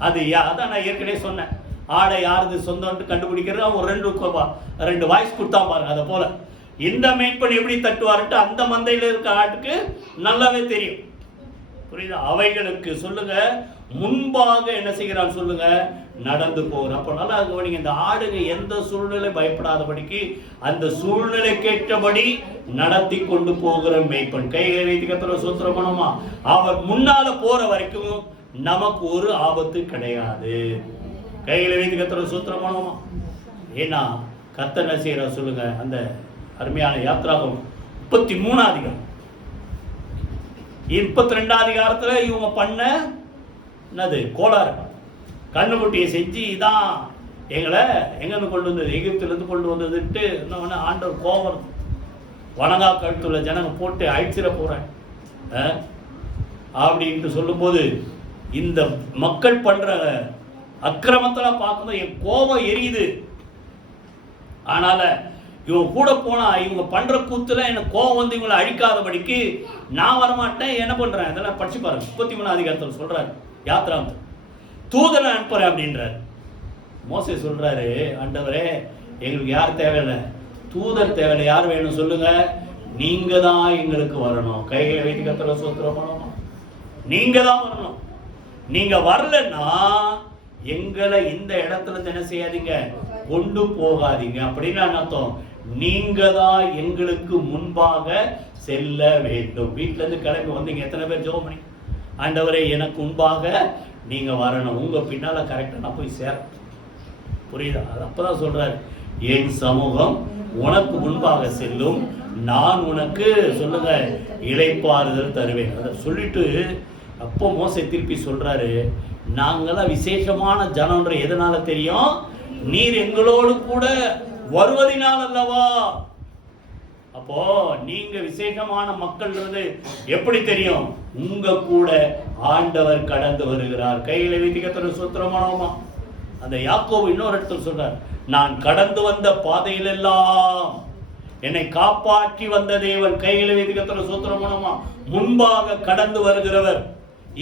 அது அதான் நான் ஏற்கனவே சொன்னேன், ஆடை யாருது சொந்தம்னு கண்டுபிடிக்கிறது அவன் 2 வாய்ஸ் கொடுத்தா பாருங்க. அதை போல இந்த மேய்ப்பன் எப்படி தட்டுவார்ட்டு அந்த மந்தையில் இருக்க ஆட்டுக்கு நல்லாவே தெரியும். புரியுதா? அவைகளுக்கு சொல்லுங்க முன்பாக என்ன செய்கிறான் சொல்லுங்க? நடந்து போகிற. அப்போ நல்லா கவனிங்க, இந்த ஆடுங்க எந்த சூழ்நிலை பயப்படாதபடிக்கு அந்த சூழ்நிலைக்கேற்றபடி நடத்தி கொண்டு போகிற மேய்ப்பன். கைகளை வைத்து கர்த்தரை ஸ்தோத்திரம் பண்ணுமா? அவர் முன்னால போற வரைக்கும் நமக்கு ஒரு ஆபத்து கிடையாது. கைகளை வைத்து கர்த்தரை ஸ்தோத்திரம் பண்ணுமா? ஏன்னா கர்த்தர் என்ன செய்யற சொல்லுங்க? அந்த அருமையான யாத்ராகம் 33 அதிகாரம் 32 அதிகாரத்துல இவங்க பண்ண என்னது? கோளாறு கண்ணுக்குட்டியை செஞ்சு இதான் எங்களை எங்கன்னு கொண்டு வந்தது, எகிப்திலிருந்து கொண்டு வந்ததுட்டு இன்னொன்னு ஆண்டவர் கோபம், வணங்கா கழுத்துள்ள ஜனங்க போட்டு அழிச்சிட போறேன் அப்படின்ட்டு சொல்லும்போது, இந்த மக்கள் பண்ற அக்கிரமத்தெல்லாம் பார்க்கும்போது என் கோபம் எரியுது. ஆனால இவங்க கூட போனா இவங்க பண்ற கூத்துல எனக்கு கோபம் இவங்களை அழிக்காதபடிக்கு நான் வரமாட்டேன். என்ன பண்றேன்? இதெல்லாம் படிச்சு பாருங்க. 33 அதிகாரத்தில் சொல்றாரு, யாத்ராமத்தில் தூதனை அனுப்புறேன் அப்படின்றாரு. மோசே சொல்றாரு, ஆண்டவரே எங்களுக்கு யார் தேவையில்லை, தூதர் தேவையில்லை, யார் வேணும் சொல்லுங்க? நீங்க தான் எங்களுக்கு வரணும். கைகளை வைத்து கர்த்தரை ஸ்தோத்திரம் பண்ணணும். நீங்க தான் வரணும். நீங்க வரலன்னா எங்களை இந்த இடத்துல இருந்து என்ன செய்யாதீங்க? கொண்டு போகாதீங்க. அப்படின்னு அர்த்தம், நீங்க தான் எங்களுக்கு முன்பாக செல்ல வேண்டும். வீட்டுல இருந்து கிளம்பி வந்தீங்க, எத்தனை பேர் ஜெபம் பண்ணி ஆண்டவரே எனக்கு முன்பாக நீங்கள் வரணும், உங்கள் பின்னால் கரெக்டாக நான் போய் சேர. புரியுதா? அது அப்போ தான் சொல்கிறார், என் சமூகம் உனக்கு முன்பாக செல்லும், நான் உனக்கு சொல்லுங்க இளைப்பாறுதல் தருவேன். அதை சொல்லிட்டு அப்போ மோசே திருப்பி சொல்கிறாரு, நாங்களாம் விசேஷமான ஜனம்ன்ற எதனால தெரியும்? நீர் எங்களோடு கூட வருவதினால் அல்லவா. அப்போ நீங்க விசேஷமான மக்கள்ன்றது எப்படி தெரியும்? உங்க கூட ஆண்டவர் கடந்து வருகிறார். கையில வீதிகத்தோட சுத்திரமானோமா. அந்த யாக்கோபு இன்னொரு இடத்துல சொல்றார், நான் கடந்து வந்த பாதையில் எல்லாம் என்னை காப்பாற்றி வந்த தேவன். கையில வீதிகத்தோட சுத்திரமானோமா. முன்பாக கடந்து வருகிறவர்.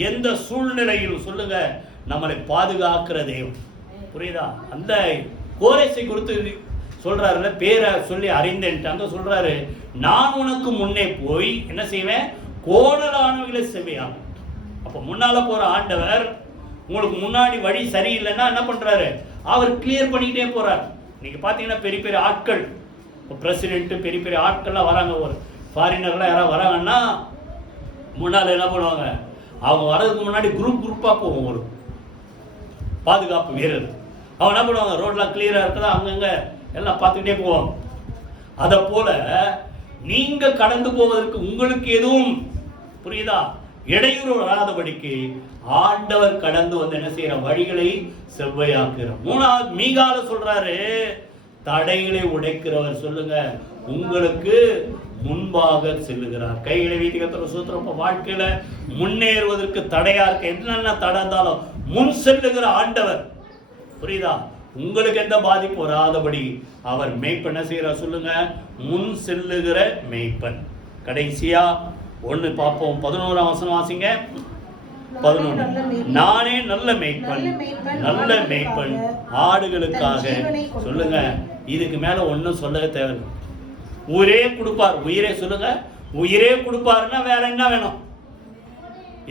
எந்த சூழ்நிலையிலும் சொல்லுங்க நம்மளை பாதுகாக்கிற தேவன். புரியுதா? அந்த கோரேசை குறித்து சொல்றாருல, பேரை சொல்லி அறிந்தேன்ட்டு சொல்றாரு, நான் உனக்கு முன்னே போய் என்ன செய்வேன்? கோணலானவர்களை செவ்வையாங்க. அப்ப முன்னால போற ஆண்டவர் உங்களுக்கு முன்னாடி வழி சரியில்லைன்னா என்ன பண்றாரு? அவர் கிளியர் பண்ணிக்கிட்டே போறார். நீங்க பாத்தீங்கன்னா பெரிய பெரிய ஆட்கள், பிரசிடென்ட், பெரிய பெரிய ஆட்கள்லாம் வராங்க, ஒரு ஃபாரினர்லாம் யாராவது வராங்கன்னா முன்னால என்ன பண்ணுவாங்க? அவங்க வர்றதுக்கு முன்னாடி குரூப்பா போவோம். ஒரு பாதுகாப்பு வீரர் அவன் என்ன பண்ணுவாங்க? ரோட்லாம் கிளியரா இருக்குதா அங்கங்க எல்லாம் பார்த்துக்கிட்டே போவாங்க. அதை போல நீங்க கடந்து போவதற்கு உங்களுக்கு எதுவும் புரியுதா இடையூறு வராதபடிக்கு ஆண்டவர் கடந்து வந்து என்ன செய்யற? வழிகளை செவ்வையாக்குறார். மூணாவது மீகால சொல்றாரு, தடைகளை உடைக்கிறவர் சொல்லுங்க உங்களுக்கு முன்பாக செல்லுகிறார். கைகளை வீதிகத்தோட சூத்திரம். வாழ்க்கையில முன்னேறுவதற்கு தடையா இருக்க என்னென்ன தடை இருந்தாலும் முன் செல்லுகிற ஆண்டவர். புரியுதா? உங்களுக்கு எந்த பாதிப்பு வராதபடி அவர் மேய்ப்பன் செய்யறார் சொல்லுங்க, முன் செல்லுகிற மேய்ப்பன். கடைசியா ஒண்ணு பார்ப்போம், 11ஆம் வசனம் வாசிங்க. 11. நானே நல்ல மேய்ப்பன், நல்ல மேய்ப்பன் ஆடுகளுக்காக சொல்லுங்க. இதுக்கு மேல ஒன்னும் சொல்ல தேவையில்லை. உயிரே கொடுப்பார். உயிரே சொல்லுங்க, உயிரே கொடுப்பாருன்னா வேற என்ன வேணும்?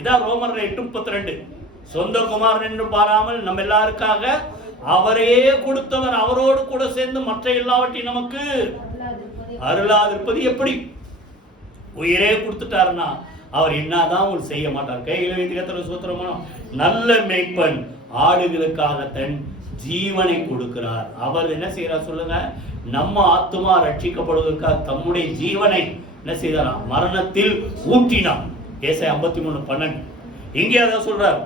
இதான் ரோமர் 8:32. சொந்த குமாரன் என்று பாராமல் நம்ம எல்லாருக்காக அவரையே கொடுத்தவர், அவரோடு கூட சேர்ந்து மற்ற எல்லாவற்றையும் நமக்கு அருளாதிருப்பது எப்படி? உயிரே கொடுத்துட்டாருன்னா அவர் என்னதான் உங்களுக்கு செய்ய மாட்டார். கையில வீதிகத்தோட சூத்திரமான நல்ல மேய்ப்பன் ஆடுகளுக்காக தன் ஜீவனை கொடுக்கிறார். அவர் என்ன செய்யறார் சொல்லுங்க? நம்ம ஆத்துமா ரட்சிக்கப்படுவதற்காக தம்முடைய ஜீவனை என்ன செய்தாரா? மரணத்தில் ஊற்றினார். ஏசாயா 53:12. இங்கே அதான் சொல்றார்,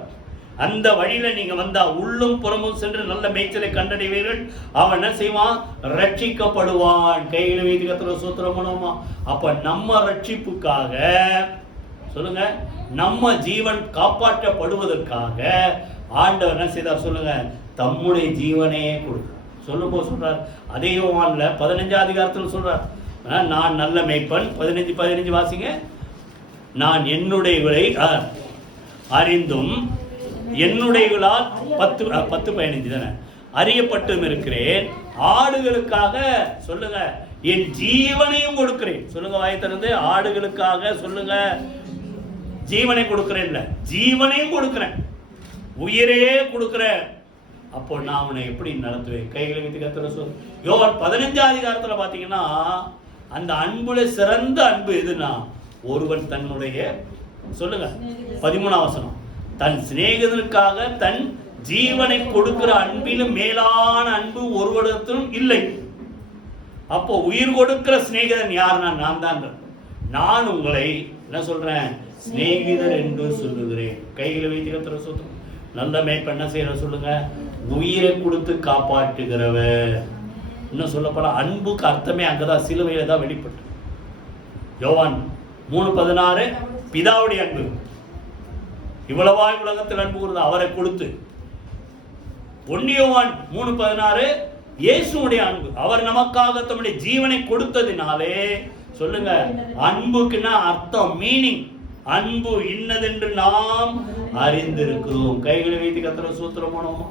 அந்த வழியில நீங்க வந்தா உள்ளும் புறமும் சென்று நல்ல மேய்ச்சலை கண்டடைவீர்கள். அவன் என்ன செய்வான்? ரட்சிக்கப்படுவான். கையில வீதிகத்தோட சூத்திரம் பண்ணுவோமா? அப்ப நம்ம ரட்சிப்புக்காக சொல்லுங்க, நம்ம ஜீவன் காப்பாற்றப்படுவதற்காக ஆண்டவர் என்ன செய்தார் சொல்லுங்க? தம்முடைய ஜீவனையே கொடுக்க சொல்லும் போது சொல்றார். அதே யோவான்ல 15ஆம் அதிகாரத்தில் சொல்றார், நான் நல்ல மேய்ப்பன். 15 வாசிங்க. நான் என்னுடையவளை அறிந்தும் என்னுடையவளால் 10:15 தானே அறியப்பட்டும் இருக்கிறேன். ஆடுகளுக்காக சொல்லுங்க என் ஜீவனையும் கொடுக்கிறேன். சொல்லுங்க வாய் திறந்து, ஆடுகளுக்காக சொல்லுங்க ஜீவனை கொடுக்கிறேன். ஜீவனையும் கொடுக்கிறேன், உயிரே கொடுக்கிறேன். அப்போ நான் அவனை எப்படி நடத்துவேன்? கைகளை வைத்து கத்துற சொல். யோவான் 15ஆம் அதிகாரத்தில் பார்த்தீங்கன்னா அந்த அன்புல சிறந்த அன்பு எதுனா, ஒருவன் தன்னுடைய சொல்லுங்க 13ஆம் வசனம், தன் சிநேகிதனுக்காக தன் ஜீவனை கொடுக்கிற அன்பிலும் மேலான அன்பு ஒருவரிடத்திலும் இல்லை. அப்போ உயிர் கொடுக்கிற சிநேகிதன் யாருன்னா நான் தான். நான் உங்களை என்ன சொல்றேன்? சிநேகிதர் என்று சொல்லுகிறேன். கைகளை வைத்து சொல்றேன். நல்ல மேய்ப்பன் என்ன செய்யற சொல்லுங்க? உயிரை கொடுத்து காப்பாற்றுகிறவர். இன்னும் சொல்லப்பட அன்புக்கு அர்த்தமே அங்கதான், சிலுவையில தான் வெளிப்பட்டு. யோவான் 3:16 பிதாவுடைய அன்பு. இவ்வளவாய் உலகத்தில் அன்பு கூறுது அவரை கொடுத்து. 1 யோவான் 3:16 இயேசுடைய அன்பு. அவர் நமக்காக தம்முடைய ஜீவனை கொடுத்ததினாலே சொல்லுங்க அன்புக்குன்னா அர்த்தம், மீனிங். அன்பு இன்னதென்று நாம் அறிந்திருக்கிறோம். கைகளை வைத்து கத்துற சூத்திரம் போனோமா?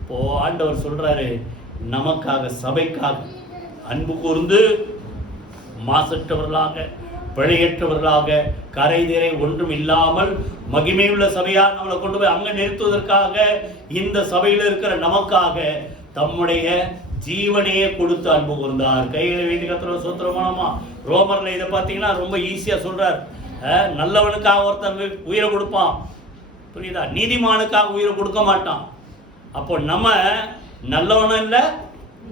இப்போ ஆண்டவர் சொல்றாரு, நமக்காக சபைக்காக அன்பு கூர்ந்து மாசற்றவர்களாக பிழையற்றவர்களாக கரைதிரை ஒன்றும் இல்லாமல் மகிமையுள்ள சபையா நம்மளை கொண்டு போய் அங்க நிறுத்துவதற்காக இந்த சபையில் இருக்கிற நமக்காக தம்முடைய ஜீவனையே கொடுத்து அன்பு கூர்ந்தார். கைகளை வைத்து கத்துற சூத்திரமானமா? ரோமர்ல இதை பார்த்தீங்கன்னா ரொம்ப ஈஸியா சொல்றார். நல்லவனுக்காக ஒருத்தன் உயிரை கொடுப்பான், புரியுதா? நீதிமானுக்காக உயிரை கொடுக்க மாட்டான். அப்போ நம்ம நல்லவனும் இல்லை,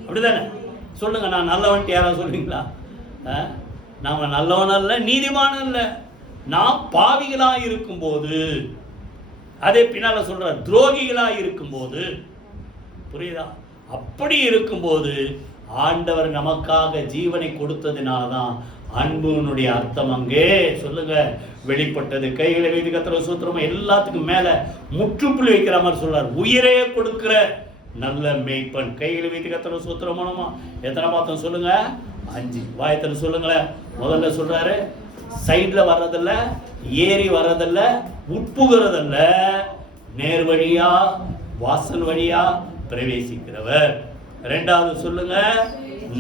அப்படிதானே? சொல்லுங்க, நான் நல்லவன்ட்டு யாராவது சொல்லுவீங்களா? நாம நல்லவனும் இல்லை, நீதிமானும் இல்லை. நாம் பாவிகளாக இருக்கும்போது, அதே பின்னால சொல்ற துரோகிகளாக இருக்கும்போது, புரியுதா? அப்படி இருக்கும்போது ஆண்டவர் நமக்காக ஜீவனை கொடுத்ததினால்தான் அன்புனுடைய அர்த்தம் அங்கே சொல்லுங்க வெளிப்பட்டது. கைகளை வைத்து கத்திர சூத்திரமா எல்லாத்துக்கும் மேல முற்றுப்புள்ளி வைக்கிற மாதிரி சொல்றார். உயிரே கொடுக்கிற நல்ல மேய்ப்பன். கைகளை வைத்து கத்திர சூத்திரமானமா எத்தனை பார்த்தோம் சொல்லுங்க? 5. வாயத்தில் சொல்லுங்களேன். முதல்ல சொல்றாரு, சைட்ல வர்றதில்ல, ஏறி வர்றதில்ல, உட்புகிறதில்ல, நேர் வழியா வாசல் வழியா பிரவேசிக்கிறவர். 2வது சொல்லுங்க,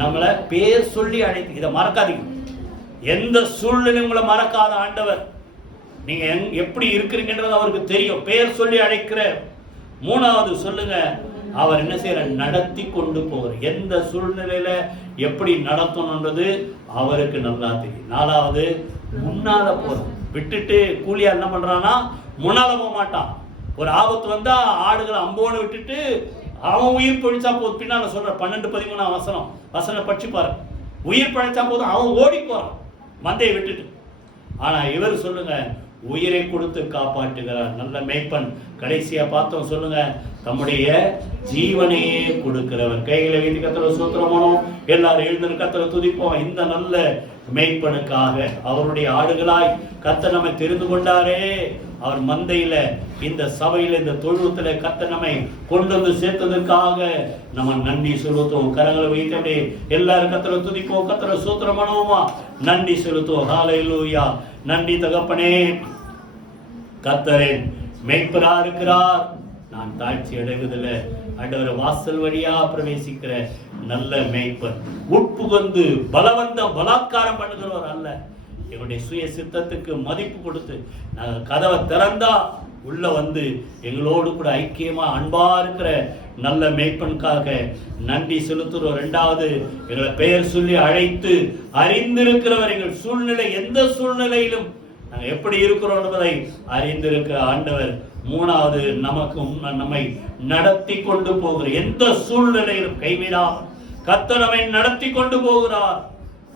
நம்மளை பேர் சொல்லி அழைத்து. இதை மறக்காதீங்க. எந்த சூழ்நிலையும் உங்களை மறக்காத ஆண்டவர். நீங்க எப்படி இருக்கிறீங்கன்றது அவருக்கு தெரியும். பேர் சொல்லி அழைக்கிற. 3வது சொல்லுங்க, அவர் என்ன செய்யற? நடத்தி கொண்டு போகிற. எந்த சூழ்நிலையில எப்படி நடத்தணும்ன்றது அவருக்கு நல்லா தெரியும். 4வது முன்னால போறோம். விட்டுட்டு கூலியா என்ன பண்றான்னா முன்னால போக மாட்டான். ஒரு ஆபத்து வந்தா ஆடுகளை அம்போன்னு விட்டுட்டு அவன் உயிர் பழிச்சா போதும். பின்னால சொல்ற 12-13 வசனம் படிச்சு பாரு. உயிர் பழிச்சா போதும், அவன் ஓடி போறான் மந்தையை விட்டுட்டு. ஆனா இவர் சொல்லுங்க, உயிரை கொடுத்து காப்பாற்றுகிறார் நல்ல மேய்ப்பன். கடைசியா பார்த்தோம் சொல்லுங்க, தம்முடைய ஜீவனையே கொடுக்கிறவர். கைகளை வைத்து கத்திர சூத்திரமானோம். எல்லாரும் எழுந்து கத்திர துதிப்போம். இந்த நல்ல மேய்ப்பனுக்காக, அவருடைய ஆடுகளாய் கர்த்தர் நம்மை தெரிந்து கொண்டாரே. அவர் மந்தையில, இந்த சபையில, இந்த தொழுவத்துல கர்த்தர் நம்மை கொண்டு வந்து சேர்த்ததற்காக நம்ம நன்றி செலுத்துவோம். கரங்களை வைத்து அப்படியே எல்லாரும் கத்திர துதிப்போம், கத்திர சூத்திரமானோமா நன்றி செலுத்துவோம். ஹல்லேலூயா. நன்றி தகப்பனே. கர்த்தரே மேய்ப்பரா இருக்கிறார். நான் தாழ்ச்சி அடைவதில்லை. ஆண்டவர் வாசல் வழியா பிரவேசிக்கிற நல்ல மேய்ப்பன். உட்புகந்து பலாத்காரம் பண்ணுகிறவர் அல்ல. எங்களுடைய சுய சித்தத்துக்கு மதிப்பு கொடுத்து நாங்கள் கதவை திறந்தா உள்ள வந்து எங்களோடு கூட ஐக்கியமா அன்பா இருக்கிற நல்ல மேய்ப்பனுக்காக நன்றி செலுத்துறோம். 2வது, எங்களை பெயர் சொல்லி அழைத்து அறிந்திருக்கிறவர். எங்கள் சூழ்நிலை, எந்த சூழ்நிலையிலும் நாங்கள் எப்படி இருக்கிறோம் என்பதை அறிந்திருக்கிற ஆண்டவர். 3வது, நம்மை நடத்தி கொண்டு போகிற, எந்த சூழ்நிலையிலும் கைவிடாமல் கர்த்தர் நம்மை நடத்தி கொண்டு போகிறார்.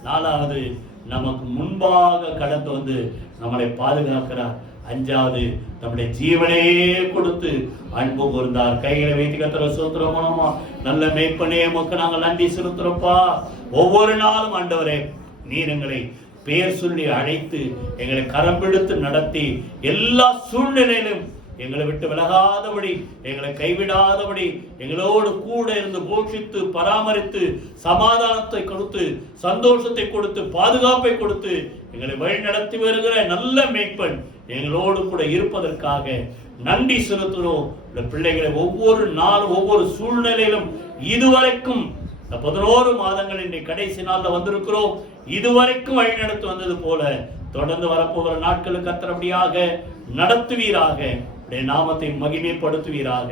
4வது, நமக்கு முன்பாக கடந்து வந்து நம்மளை பாதுகாக்கிறார். 5வது, நம்முடைய ஜீவனையே கொடுத்து அன்பு கூர்ந்தார். கைகளை வைத்து கத்திர சூத்திரமா நல்ல மேய்ப்பனே உமக்கு நாங்கள் நன்றி செலுத்துறோம்ப்பா. ஒவ்வொரு நாளும் ஆண்டவரே, நீர் எங்களை பெயர் சொல்லி அழைத்து எங்களை கரம் பிடித்து நடத்தி எல்லா சூழ்நிலையிலும் எங்களை விட்டு விலகாதபடி, எங்களை கைவிடாதபடி, எங்களோடு கூட இருந்து போஷித்து பராமரித்து சமாதானத்தை கொடுத்து சந்தோஷத்தை கொடுத்து பாதுகாப்பை கொடுத்து எங்களை வழி நடத்தி வருகிற நல்ல மேய்ப்பன் எங்களோடு கூட இருப்பதற்காக நன்றி செலுத்துகிறோம். இந்த பிள்ளைகளை ஒவ்வொரு நாளும் ஒவ்வொரு சூழ்நிலையிலும் இதுவரைக்கும் 11 மாதங்கள் இன்றைக்கு கடைசி நாள்ல வந்திருக்கிறோம். இதுவரைக்கும் வழி நடத்தி வந்தது போல தொடர்ந்து வரப்போகிற நாட்களுக்கு கர்த்தரபடியாக நடத்துவீராக. நாமத்தை மகிமைப்படுத்துவீராக.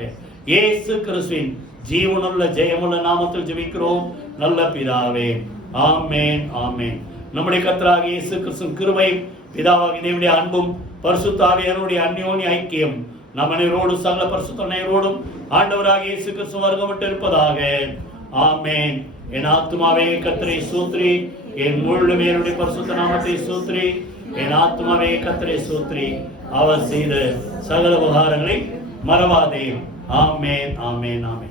இயேசு கிறிஸ்துவின் ஜீவனுள்ள ஜெயமுள்ள நாமத்தில் ஜெபிக்கிறோம் நல்ல பிதாவே. ஆமென், ஆமென். நம்முடைய கர்த்தராகிய இயேசு கிறிஸ்துவின் கிருபை, பிதாவாகிய தேவனுடைய அன்பும் பரிசுத்த ஆவியானவருடைய அந்யோன்ய ஐக்கியம் நம் அனைவரோடு சகல பரிசுத்த அனைவரோடும் ஆண்டவராகிய இயேசு கிறிஸ்து வருகப்பட்டு இருப்பதாக. ஆமென். என் ஆத்துமாவே கர்த்தரை ஸ்தோத்திரி, என் முழு பேருடைய பரிசுத்த நாமத்தை ஸ்தோத்திரி. என் ஆத்துமாவே கர்த்தரை ஸ்தோத்திரி, அவர் செய்த சகல உபகாரங்களை மறவாதே. ஆமென், ஆமென், ஆமென்.